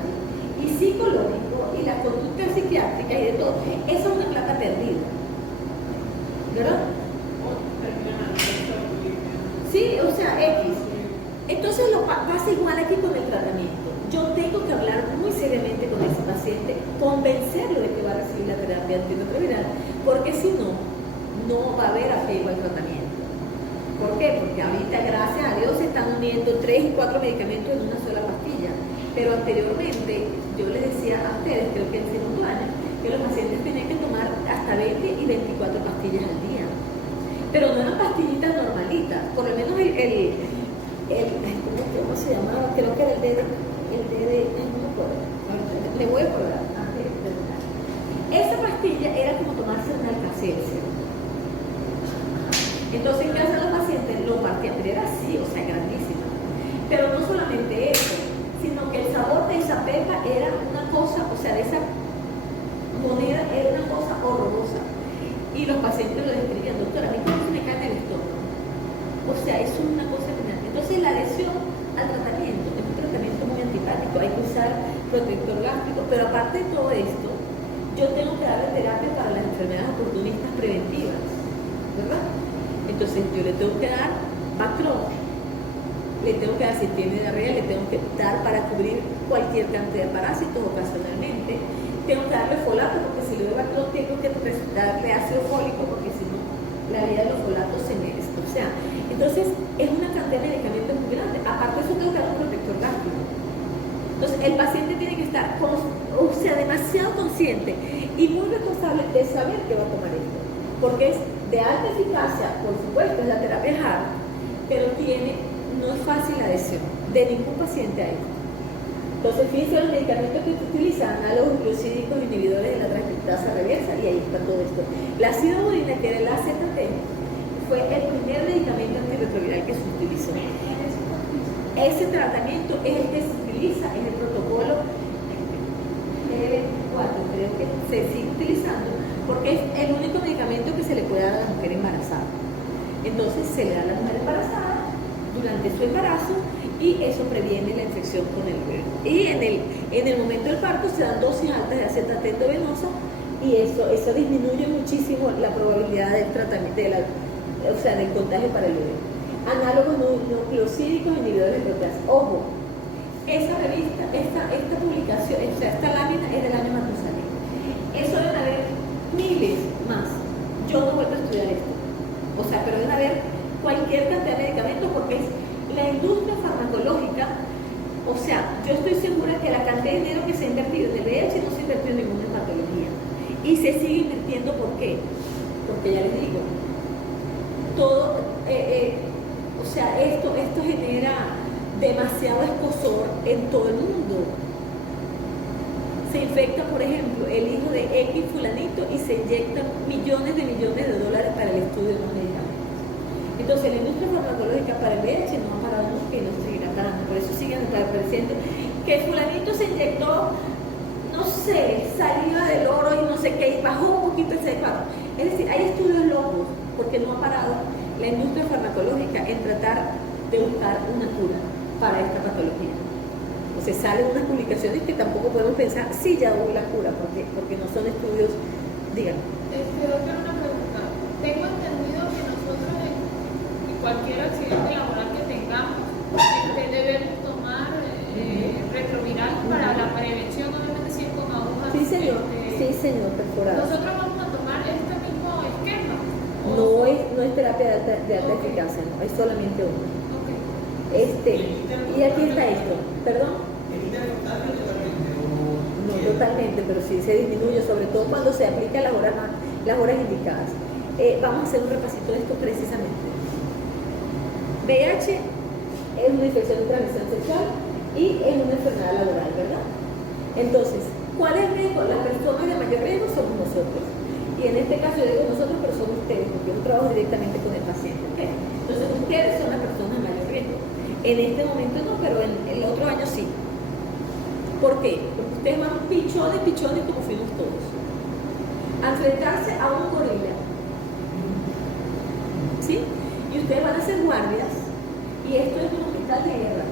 y psicológico y la conducta psiquiátrica y de todo, eso es una plata perdida, ¿verdad? Sí, o sea, X. Entonces pasa igual aquí con el tratamiento. Yo tengo que hablar muy seriamente con ese paciente, convencerlo de que va a recibir la terapia antirretroviral, porque si no, no va a haber apego al tratamiento. ¿Por qué? Porque ahorita, gracias a Dios, se están uniendo 3 y 4 medicamentos en una sola pastilla. Pero anteriormente, yo les decía a ustedes, creo que en segundo año, que los pacientes tenían que tomar hasta 20 y 24 pastillas al día. Pero no eran pastillitas normalitas, por lo menos ¿cómo se llamaba? Creo que era el DD, no me acuerdo, le voy a acordar antes de terminar. Esa pastilla era como tomarse una Alka-Seltzer. Entonces, ¿qué hacen los pacientes? Lo partían, pero era así, o sea, grandísima. Pero no solamente eso, sino que el sabor de esa pepa era una cosa, o sea, de esa moneda era una cosa horrorosa. Y los pacientes lo describían: doctora, a mí cómo se me cae en el estómago. O sea, eso es una cosa genial. Entonces, la adhesión al tratamiento es un tratamiento muy antipático, hay que usar protector gástrico, pero aparte de todo esto, yo tengo que darle terapia para las enfermedades oportunistas preventivas, ¿verdad? Entonces, yo le tengo que dar Bactron, le tengo que dar, si tiene diarrea, le tengo que dar para cubrir cualquier cantidad de parásitos ocasionalmente. Tengo que darle folato, porque si le doy Bactron tengo que darle ácido fólico, porque si no, la vida de los folatos se me... O sea, entonces es una cantidad de medicamentos muy grande. Aparte de eso, tengo que dar un protector gástrico. Entonces, el paciente tiene que estar, demasiado consciente y muy responsable de saber que va a tomar esto, porque es de alta eficacia, por supuesto, es la terapia hard, pero no es fácil la adhesión de ningún paciente a esto. Entonces, fíjense los medicamentos que utilizan, análogos glucídicos inhibidores de la transcriptasa reversa, y ahí está todo esto. La acidobudina, que era el AZT, fue el primer medicamento antirretroviral que se utilizó. Ese tratamiento es el que se utiliza en el protocolo 4, creo que se sigue utilizando, porque es el único medicamento que se le puede dar a la mujer embarazada. Entonces se le da a la mujer embarazada durante su embarazo y eso previene la infección con el bebé. Y en el momento del parto se dan dosis altas de acetate endovenosa y eso disminuye muchísimo la probabilidad del tratamiento, del contagio para el bebé. Análogos nucleosídicos inhibidores de proteasa. Ojo, esa revista, esta publicación, esta lámina es del año Matusalén. Eso deben haber miles más. Yo no vuelvo a estudiar esto. Pero deben haber cualquier cantidad de medicamentos, porque es la industria farmacológica O sea, yo estoy segura que la cantidad de dinero que se ha invertido en el VIH no se ha invertido en ninguna patología. Y se sigue invirtiendo, ¿por qué? Porque ya les digo, todo, o sea, esto genera demasiado escozor en todo el mundo. Se infecta, por ejemplo, el hijo de X fulanito y se inyectan millones de dólares para el estudio de los medicamentos. Entonces, la industria farmacológica para el VIH no ha parado nunca y no seguirá parando. Por eso siguen apareciendo que fulanito se inyectó, no sé, saliva del oro y no sé qué, y bajó un poquito el CD4. Es decir, hay estudios locos porque no ha parado la industria farmacológica en tratar de buscar una cura para esta patología. Entonces salen unas publicaciones que tampoco podemos pensar, sí, ya hubo la cura, porque no son estudios, díganme. Doctora, una pregunta. Tengo entendido que nosotros en cualquier accidente laboral que tengamos, debemos tomar retroviral para la prevención, obviamente si es con agujas. Sí, señor, perforado. ¿Nosotros vamos a tomar este mismo esquema? No es terapia de alta eficacia, no, es solamente uno. Y aquí está esto, perdón. No totalmente, pero sí se disminuye, sobre todo cuando se aplica las horas indicadas. Vamos a hacer un repasito de esto precisamente. VIH es una infección de transmisión sexual y es una enfermedad laboral, ¿verdad? Entonces, ¿cuál es el riesgo? Las personas de mayor riesgo somos nosotros. Y en este caso yo digo nosotros, pero son ustedes, porque yo trabajo directamente con el paciente. ¿Okay? Entonces, ustedes son las personas de mayor riesgo. En este momento no, pero en el otro año sí. ¿Por qué? Porque ustedes van pichones como fuimos todos. A enfrentarse a un gorila. ¿Sí? Y ustedes van a ser guardias. Y esto es un hospital de guerra.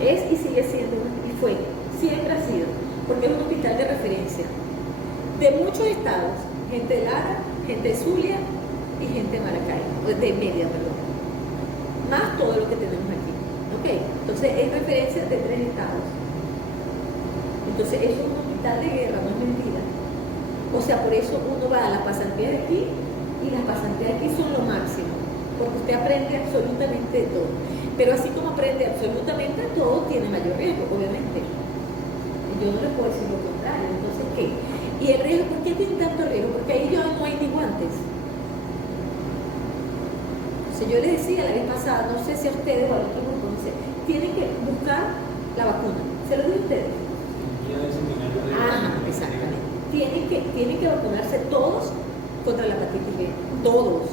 Es y sigue siendo, y fue, siempre ha sido, porque es un hospital de referencia. De muchos estados, gente de Lara, gente de Zulia y gente de Maracay, de Media, perdón. Más todo lo que tenemos aquí. ¿Ok? Entonces es referencia de 3 estados. Entonces es un hospital de guerra, no es mentira. O sea, por eso uno va a las pasantías de aquí y las pasantías de aquí son lo máximo. Porque usted aprende absolutamente de todo. Pero así como aprende absolutamente de todo, tiene mayor riesgo, obviamente. Y yo no le puedo decir lo contrario. Entonces, ¿qué? Y el riesgo, ¿por qué tiene tanto riesgo? Porque ahí ya no hay ni guantes. O sea, yo les decía la vez pasada, no sé si a ustedes o al otro grupo, no sé, tienen que buscar la vacuna. ¿Se lo digo a ustedes? Ajá, exactamente. Tienen que vacunarse todos contra la hepatitis B. Todos.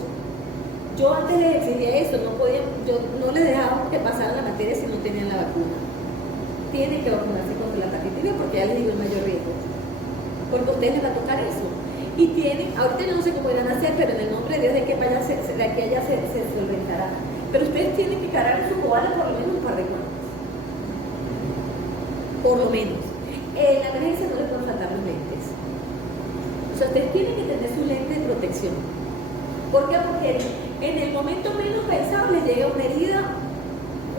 Yo antes les exigía eso, yo no les dejaba que pasaran la materia si no tenían la vacuna. Tienen que vacunarse contra la hepatitis B porque ya les digo el mayor riesgo. Porque a ustedes les va a tocar eso. Y tienen, ahorita yo no sé cómo irán a hacer, pero en el nombre de Dios de aquí allá se solventará. Pero ustedes tienen que cargar en su koala por lo menos un par de guantes. Por lo menos. En la emergencia no les pueden faltar los lentes. O sea, ustedes tienen que tener sus lentes de protección. ¿Por qué? Porque en el momento menos pensado les llega una herida,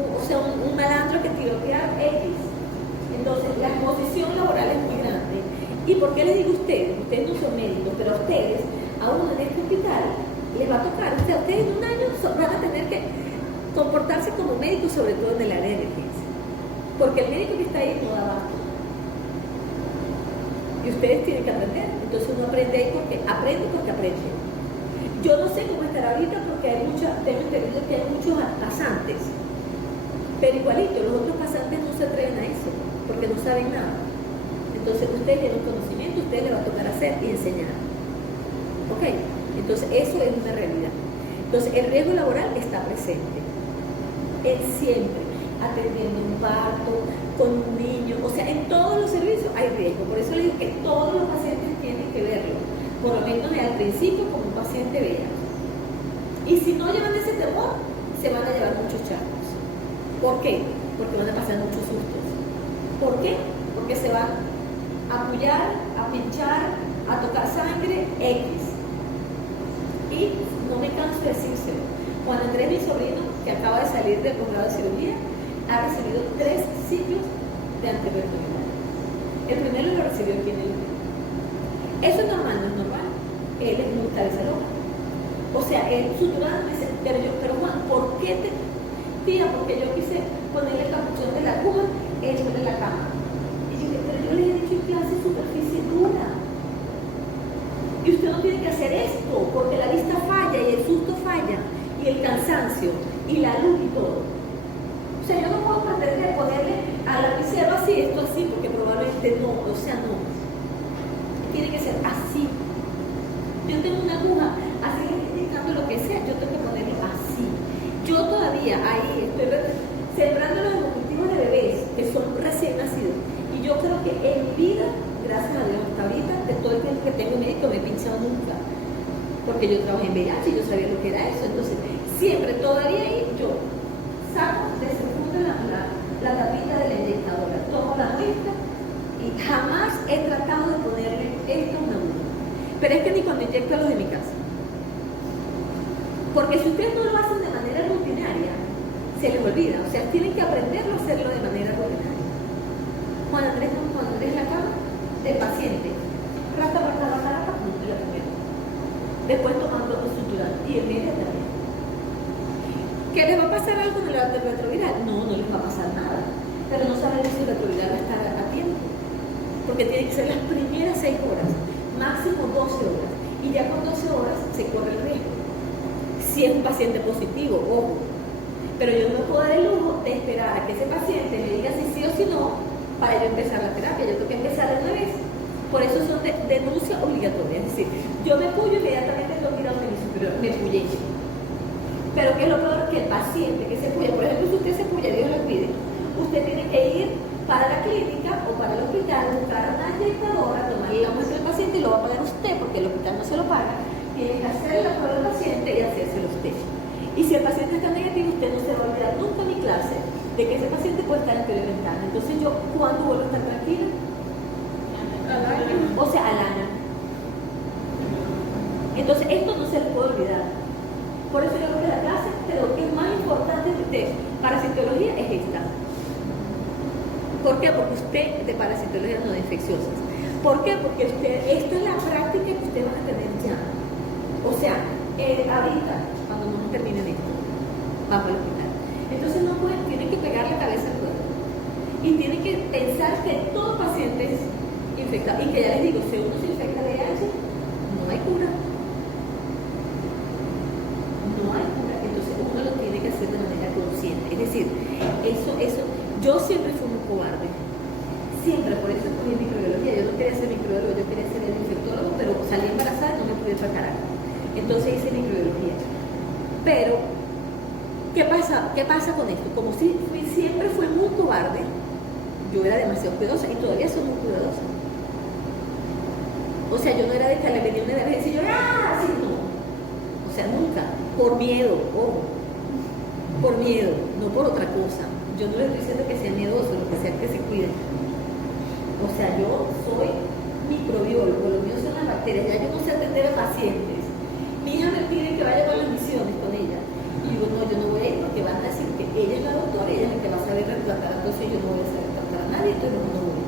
o sea, un malandro que tirotea X. Entonces, la exposición laboral es muy grande. ¿Y por qué les digo a ustedes? Ustedes no son médicos, pero a ustedes, aún en este hospital, les va a tocar. O sea, ustedes en un año van a tener que comportarse como médicos, sobre todo en el área de emergencia. Porque el médico que está ahí no da abasto. Y ustedes tienen que aprender. Entonces uno aprende ahí porque aprende. Yo no sé cómo estará ahorita porque tengo entendido que hay muchos pasantes. Pero igualito, los otros pasantes no se atreven a eso, porque no saben nada. Entonces ustedes tienen un conocimiento, ustedes les va a tocar hacer y enseñar. ¿Ok? Entonces eso es una realidad. Entonces el riesgo laboral está presente. Siempre, atendiendo un parto, con un niño, o sea, en todos los servicios hay riesgo. Por eso les digo que todos los pacientes tienen que verlo, por lo menos al principio como un paciente vea. Y si no llevan ese temor, se van a llevar muchos charcos. ¿Por qué? Porque van a pasar muchos sustos. ¿Por qué? Porque se van a apoyar, a pinchar, a tocar sangre, X. Y no me canso de decírselo. Juan Andrés, mi sobrino, que acaba de salir del posgrado de cirugía, ha recibido 3 ciclos de antirretroviral. El primero lo recibió aquí en el UNED. Eso es normal, no es normal. Él es muy cabeza loca. O sea, él suturado me dice, pero Juan, ¿por qué tía, porque yo quise ponerle el capuchón de la aguja hecho en la cama. Y yo dije, pero yo les he dicho en clase superficie dura. Y usted no tiene que hacer esto, porque la vista falla y el susto falla, y el cansancio, y la luz y todo. O sea, yo no puedo pretender ponerle al lapicero así, esto así, porque probablemente no, o sea, no. Tiene que ser así. Yo tengo una aguja, así indicando lo que sea, yo tengo que ponerlo así. Yo todavía ahí estoy sembrando los objetivos de bebés que son recién nacidos. Y yo creo que en mi vida, gracias a Dios, hasta ahorita, de todo el tiempo que tengo médico, me he pinchado nunca. Porque yo trabajé en VIH y yo sabía lo que era eso. Entonces, siempre, todavía ahí, yo saco, desenfundo la tapita de la inyectadora, tomo la muestra y jamás he tratado de ponerle esto a una aguja. Pero es que ni cuando inyecto a los de mi casa. Porque si ustedes no lo hacen de manera rutinaria, se les olvida. O sea, tienen que aprenderlo a hacerlo de manera rutinaria. Juan Andrés la cama del paciente. Rata, punto, la primera. Después tomando otro y el medio también. ¿Que les va a pasar algo en el retroviral? No, no les va a pasar nada. Pero no saben si el retroviral va a estar a tiempo. Porque tiene que ser las primeras 6 horas, máximo 12 horas. Y ya con 12 horas se corre el riesgo. Si es un paciente positivo, ojo. Pero yo no me puedo dar el lujo de esperar a que ese paciente me diga si sí o si no para yo empezar la terapia. Yo tengo que empezar de una vez. Por eso son denuncias obligatorias. Es decir, yo me puyo inmediatamente tengo que ir a un superior, me puyé. Pero ¿qué es lo peor? Que el paciente que se puya, por ejemplo, si usted se puya, Dios lo cuide, usted tiene que ir para la clínica o para el hospital, buscar una inyectadora, tomarle la muestra del paciente y lo va a pagar usted porque el hospital no se lo paga. Tiene que hacer la prueba del paciente y hacérselo usted. Y si el paciente está negativo, usted no se va a olvidar nunca en mi clase de que ese paciente puede estar en periodontal. Entonces yo, ¿cuándo vuelvo a estar tranquila? Al año. O sea, al año. Entonces esto no se le puede olvidar. Por eso yo creo que la clase, pero que es más importante de parasitología es esta. ¿Por qué? Porque usted de parasitología no de infecciosas. ¿Por qué? Porque esto es la práctica que usted va a tener ya. O sea, ahorita, cuando no terminen esto, vamos al hospital. Entonces no pueden, tienen que pegar la cabeza al cuerpo. Y tienen que pensar que todo paciente es infectado. Y que ya les digo, si uno se infecta de VIH, no hay cura. No hay cura. Entonces uno lo tiene que hacer de manera consciente. Es decir, eso, yo siempre fui muy cobarde. Siempre, por eso estudié microbiología. Yo no quería ser microbiólogo, yo quería ser infectólogo, pero salí embarazada y no me pude ir para carajo. Entonces hice microbiología. Pero, ¿qué pasa con esto? Como si siempre fui muy cobarde, yo era demasiado cuidadosa y todavía soy muy cuidadosa. O sea, yo no era de que le venía una emergencia y yo, ¡ah! Así no. O sea, nunca. Por miedo, ojo. Por miedo, no por otra cosa. Yo no les estoy diciendo que sean miedosos, lo que sea que se cuiden. O sea, yo soy microbiólogo, lo mío son las bacterias, ya yo no sé atender a pacientes. Mi hija me pide que vaya con las misiones con ella. Y digo, no, yo no voy a ir porque van a decir que ella es la doctora, ella es la que va a saber retratar, entonces yo no voy a saber retratar a nadie, entonces no voy.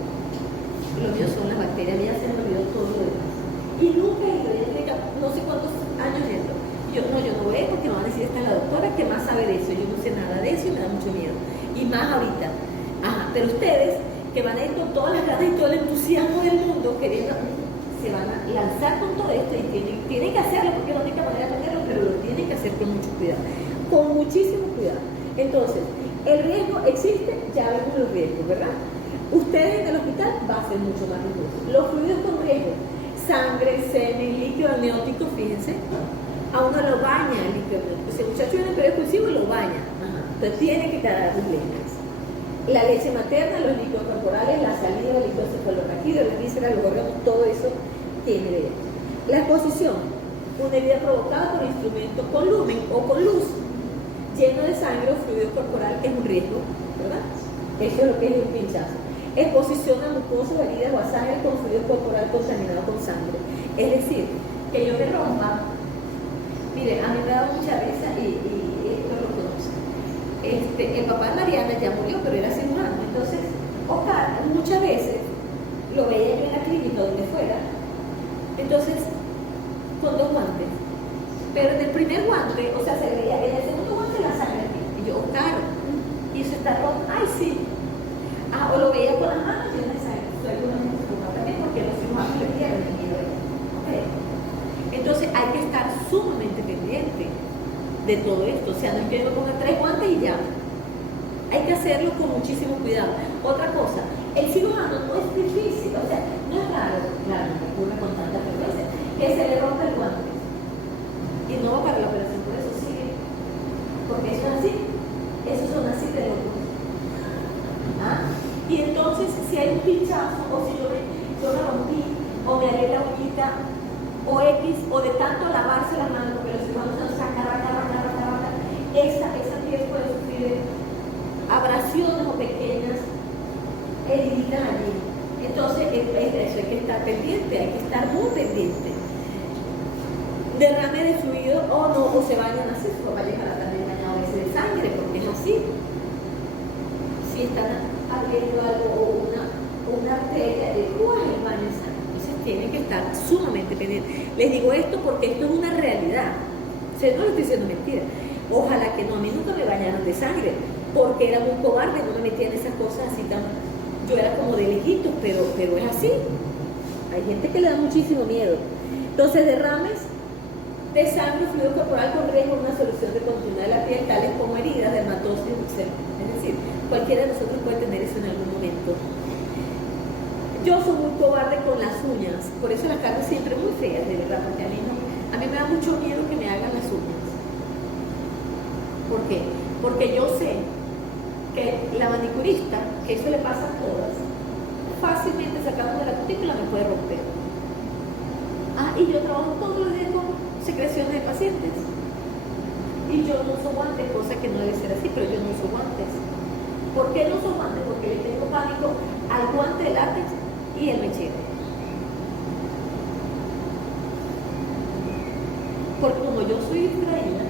Lo mío son las bacterias, a mí ya se me olvidó todo lo demás. Y nunca he ido, ella explica no sé cuántos años yendo. Y yo no voy a ir porque me van a decir, esta es la doctora que más sabe de eso, yo no sé nada de eso y me da mucho miedo. Y más ahorita. Ajá, pero ustedes que van a ir con todas las ganas y todo el entusiasmo del mundo, queriendo, se van a lanzar con todo esto y tienen que hacerlo porque es la única manera de hacerlo, pero lo tienen que hacer con mucho cuidado, con muchísimo cuidado. Entonces, el riesgo existe, ya vemos los riesgos, ¿verdad? Ustedes en el hospital va a ser mucho más riesgoso. Los fluidos con riesgo, sangre, semen, líquido amniótico, fíjense, a uno lo baña el líquido amniótico. Ese muchacho viene en periodo expulsivo y lo baña. Entonces tiene que quedar sus lentes. La leche materna, los líquidos corporales, la saliva, el líquido cefalorraquídeo, la víscera, los órganos, todo eso tiene de ello. La exposición, una herida provocada por instrumento con lumen o con luz, lleno de sangre o fluido corporal, es un riesgo, ¿verdad? Eso es lo que es un pinchazo. Exposición a mucosas, heridas o a sangre con fluido corporal contaminado con sangre. Es decir, que yo me rompa. Miren, a mí me da mucha risa y esto lo conoce. El papá de Mariana ya murió, pero era cirujano. Entonces, Oscar muchas veces lo veía yo en la clínica, donde fuera. Entonces, con 2 guantes. Pero en el primer guante, o sea, se veía, en el segundo guante la sangre aquí. Y yo, ok, tocar. Y eso está roto. Ay, sí. Ah, o lo veía con las manos llenas de sangre. Algunos niños se tocan también porque los cirujanos le pierden el miedo. ¿Okay? Entonces hay que estar sumamente pendiente de todo esto. O sea, no es que uno ponga 3 guantes y ya. Hay que hacerlo con muchísimo cuidado. Otra cosa, el cirujano no es difícil, o sea, no es raro, claro, me ocurre con tanta frecuencia, que se le rompa el guante. Y no va para la operación, por eso sigue. Porque eso es así, esos son así de locos. ¿Ah? Y entonces, si hay un pinchazo, o si yo me rompí, o me haré la uñita, o X, o de tanto lavarse las manos, porque los cirujanos se sacan, esa piel puede sufrir abrasiones o pequeñas heriditas allí. Entonces, eso hay que estar pendiente, hay que estar muy pendiente. Derrame de fluido, o no, o se bañan así, se va a llegar también bañado ese de sangre, porque es así. Si están abriendo algo o una arteria, el baño de sangre. Entonces, tienen que estar sumamente pendientes. Les digo esto porque esto es una realidad. O sea, no les estoy diciendo mentira. Ojalá que no, a mí nunca me bañaron de sangre, porque era muy cobarde, no me metía en esas cosas así tan... Yo era como de lejitos, pero es así. Hay gente que le da muchísimo miedo. Entonces, derrames de sangre, fluido corporal con riesgo de una solución de continuidad de la piel, tales como heridas, dermatosis, etc. Es decir, cualquiera de nosotros puede tener eso en algún momento. Yo soy muy cobarde con las uñas, por eso las carnes siempre muy feas, de verdad, porque a mí me da mucho miedo que me hagan las uñas. ¿Por qué? Porque yo sé que la manicurista, que eso le pasa a todas, fácilmente sacando de la cutícula me puede romper. Ah, y yo trabajo todos los días con secreciones de pacientes. Y yo no uso guantes, cosa que no debe ser así, pero yo no uso guantes. ¿Por qué no uso guantes? Porque le tengo pánico al guante de látex y el mechero. Porque como yo soy distraída,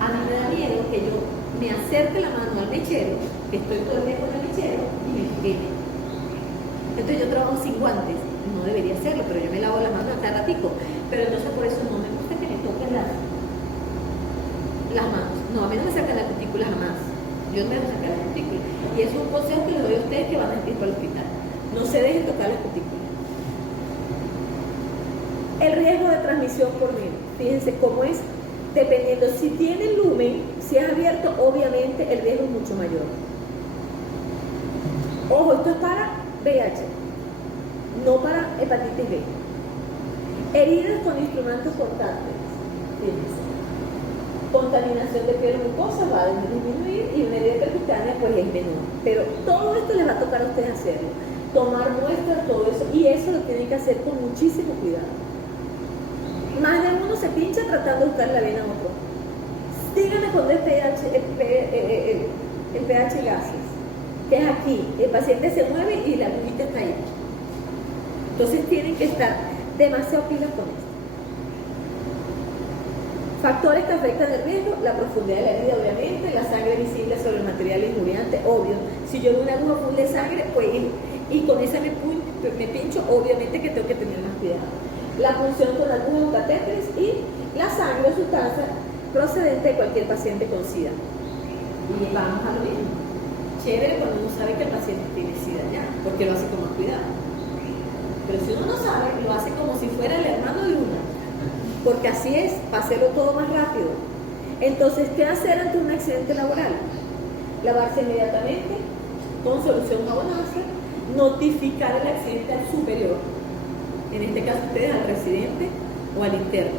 a mí me da miedo que yo me acerque la mano al mechero, que estoy todo el día con el mechero, y me queme. Entonces yo trabajo sin guantes, no debería hacerlo, pero yo me lavo las manos a cada ratico. Pero entonces por eso no me gusta que me toquen las manos. No, a mí no me sacan la cutícula jamás. Yo no me voy a sacar la cutícula. Y eso es un consejo que les doy a ustedes que van a ir para el hospital. No se dejen tocar las cutículas. El riesgo de transmisión por virus. Fíjense cómo es. Dependiendo, si tiene lumen, si es abierto, obviamente el riesgo es mucho mayor. Ojo, esto es para VIH, no para hepatitis B. Heridas con instrumentos cortantes. Fíjense. Contaminación de piel mucosa va a disminuir y una herida percutánea pues es menor. Pero todo esto les va a tocar a ustedes hacerlo. Tomar muestras, todo eso. Y eso lo tienen que hacer con muchísimo cuidado. Más de uno se pincha tratando de buscar la vena a otro. Díganme cuando es el pH gases, que es aquí. El paciente se mueve y la agujita está ahí. Entonces tienen que estar demasiado pilas con esto. Factores que afectan el riesgo: la profundidad de la herida, obviamente, la sangre visible sobre el material injuriante, obvio. Si yo veo una aguja full de sangre, pues, y con esa me pincho, obviamente que tengo que tener más cuidado. La punción con agujas o catéteres y la sangre o sustancia procedente de cualquier paciente con SIDA. Y vamos a lo mismo. Chévere cuando uno sabe que el paciente tiene SIDA ya, porque lo hace con más cuidado. Pero si uno no sabe, lo hace como si fuera el hermano de uno. Porque así es, para hacerlo todo más rápido. Entonces, ¿qué hacer ante un accidente laboral? Lavarse inmediatamente con solución jabonosa, notificar el accidente al superior. En este caso ustedes al residente o al interno.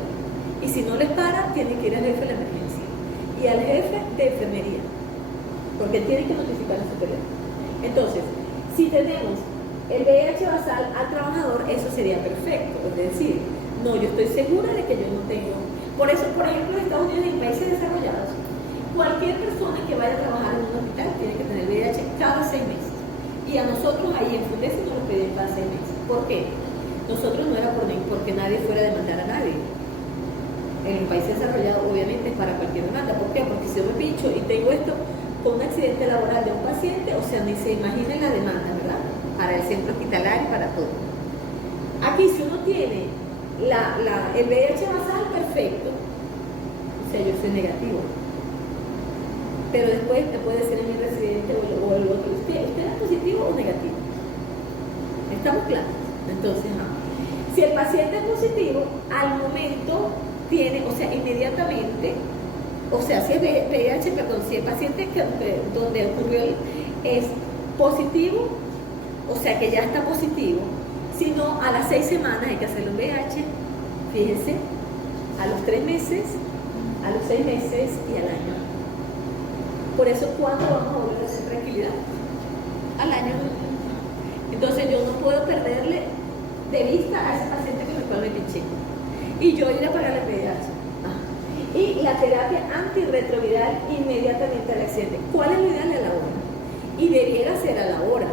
Y si no les para, tienen que ir al jefe de la emergencia y al jefe de enfermería, porque tienen que notificar al superior. Entonces, si tenemos el VIH basal al trabajador, eso sería perfecto. Es decir, no, yo estoy segura de que yo no tengo. Por eso, por ejemplo, en Estados Unidos y en países desarrollados, cualquier persona que vaya a trabajar en un hospital tiene que tener VIH cada 6 meses. Y a nosotros ahí en Fundesi nos lo pedimos cada 6 meses. ¿Por qué? Nosotros no era porque nadie fuera a demandar a nadie. En el país desarrollado, obviamente, es para cualquier demanda. ¿Por qué? Porque si yo me pincho y tengo esto con un accidente laboral de un paciente, o sea, ni se imaginen la demanda, ¿verdad? Para el centro hospitalario y para todo. Aquí, si uno tiene el VIH basal, perfecto. O sea, yo soy negativo. pero después me puede decir a mi residente o el otro, ¿usted es positivo o negativo? ¿Estamos claros? Entonces, si el paciente es positivo, al momento tiene, o sea, inmediatamente, o sea, si es VIH, perdón, si el paciente donde ocurrió es positivo, o sea que ya está positivo, si no, a las 6 semanas hay que hacerle un VIH, fíjense, a los 3 meses, a los 6 meses y al año. Por eso, ¿cuándo vamos a volver a hacer tranquilidad? Al año. Entonces yo no puedo perderle de vista a ese paciente que me pone pinche. Y yo ir a pagar el VIH. Y la terapia antirretroviral inmediatamente al accidente. ¿Cuál es lo ideal? A la hora. Y debiera ser a la hora.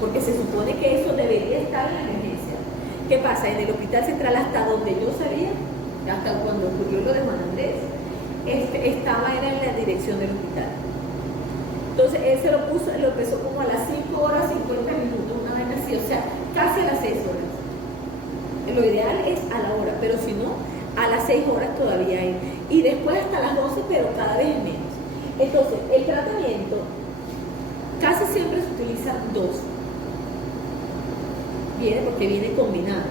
Porque se supone que eso debería estar en la emergencia. ¿Qué pasa? En el hospital central, hasta donde yo sabía, hasta cuando ocurrió lo de Juan Andrés, estaba era en la dirección del hospital. Entonces él se lo empezó como a las 5 horas 50 minutos, una vez así, o sea, casi a las 6 horas. Lo ideal es a la hora, pero si no, a las 6 horas todavía hay. Y después hasta las 12, pero cada vez menos. Entonces, el tratamiento casi siempre se utiliza 2. Porque viene combinado.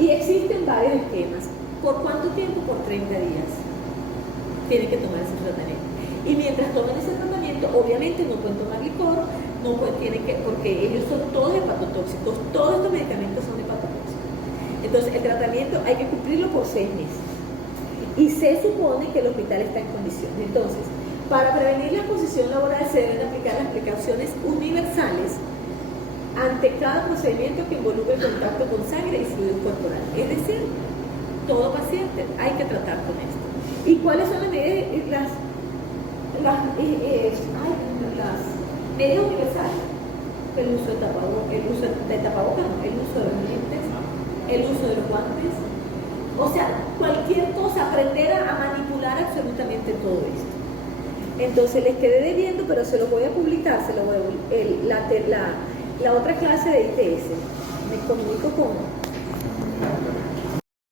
Y existen varios esquemas. ¿Por cuánto tiempo? Por 30 días. Tienen que tomar ese tratamiento. Y mientras tomen ese tratamiento, obviamente no pueden tomar licor, porque ellos son todos hepatotóxicos. Todos estos medicamentos son hepatotóxicos. Entonces, el tratamiento hay que cumplirlo por 6 meses. Y se supone que el hospital está en condiciones. Entonces, para prevenir la exposición laboral se deben aplicar las precauciones universales ante cada procedimiento que involucre el contacto con sangre y fluidos corporales. Es decir, todo paciente hay que tratar con esto. ¿Y cuáles son las medidas universales? El uso de tapabocas, el uso de los lentes, el uso de los guantes. O sea, cualquier cosa, aprender a manipular absolutamente todo esto. Entonces les quedé debiendo, pero se los voy a publicar, la otra clase de ITS. Me comunico con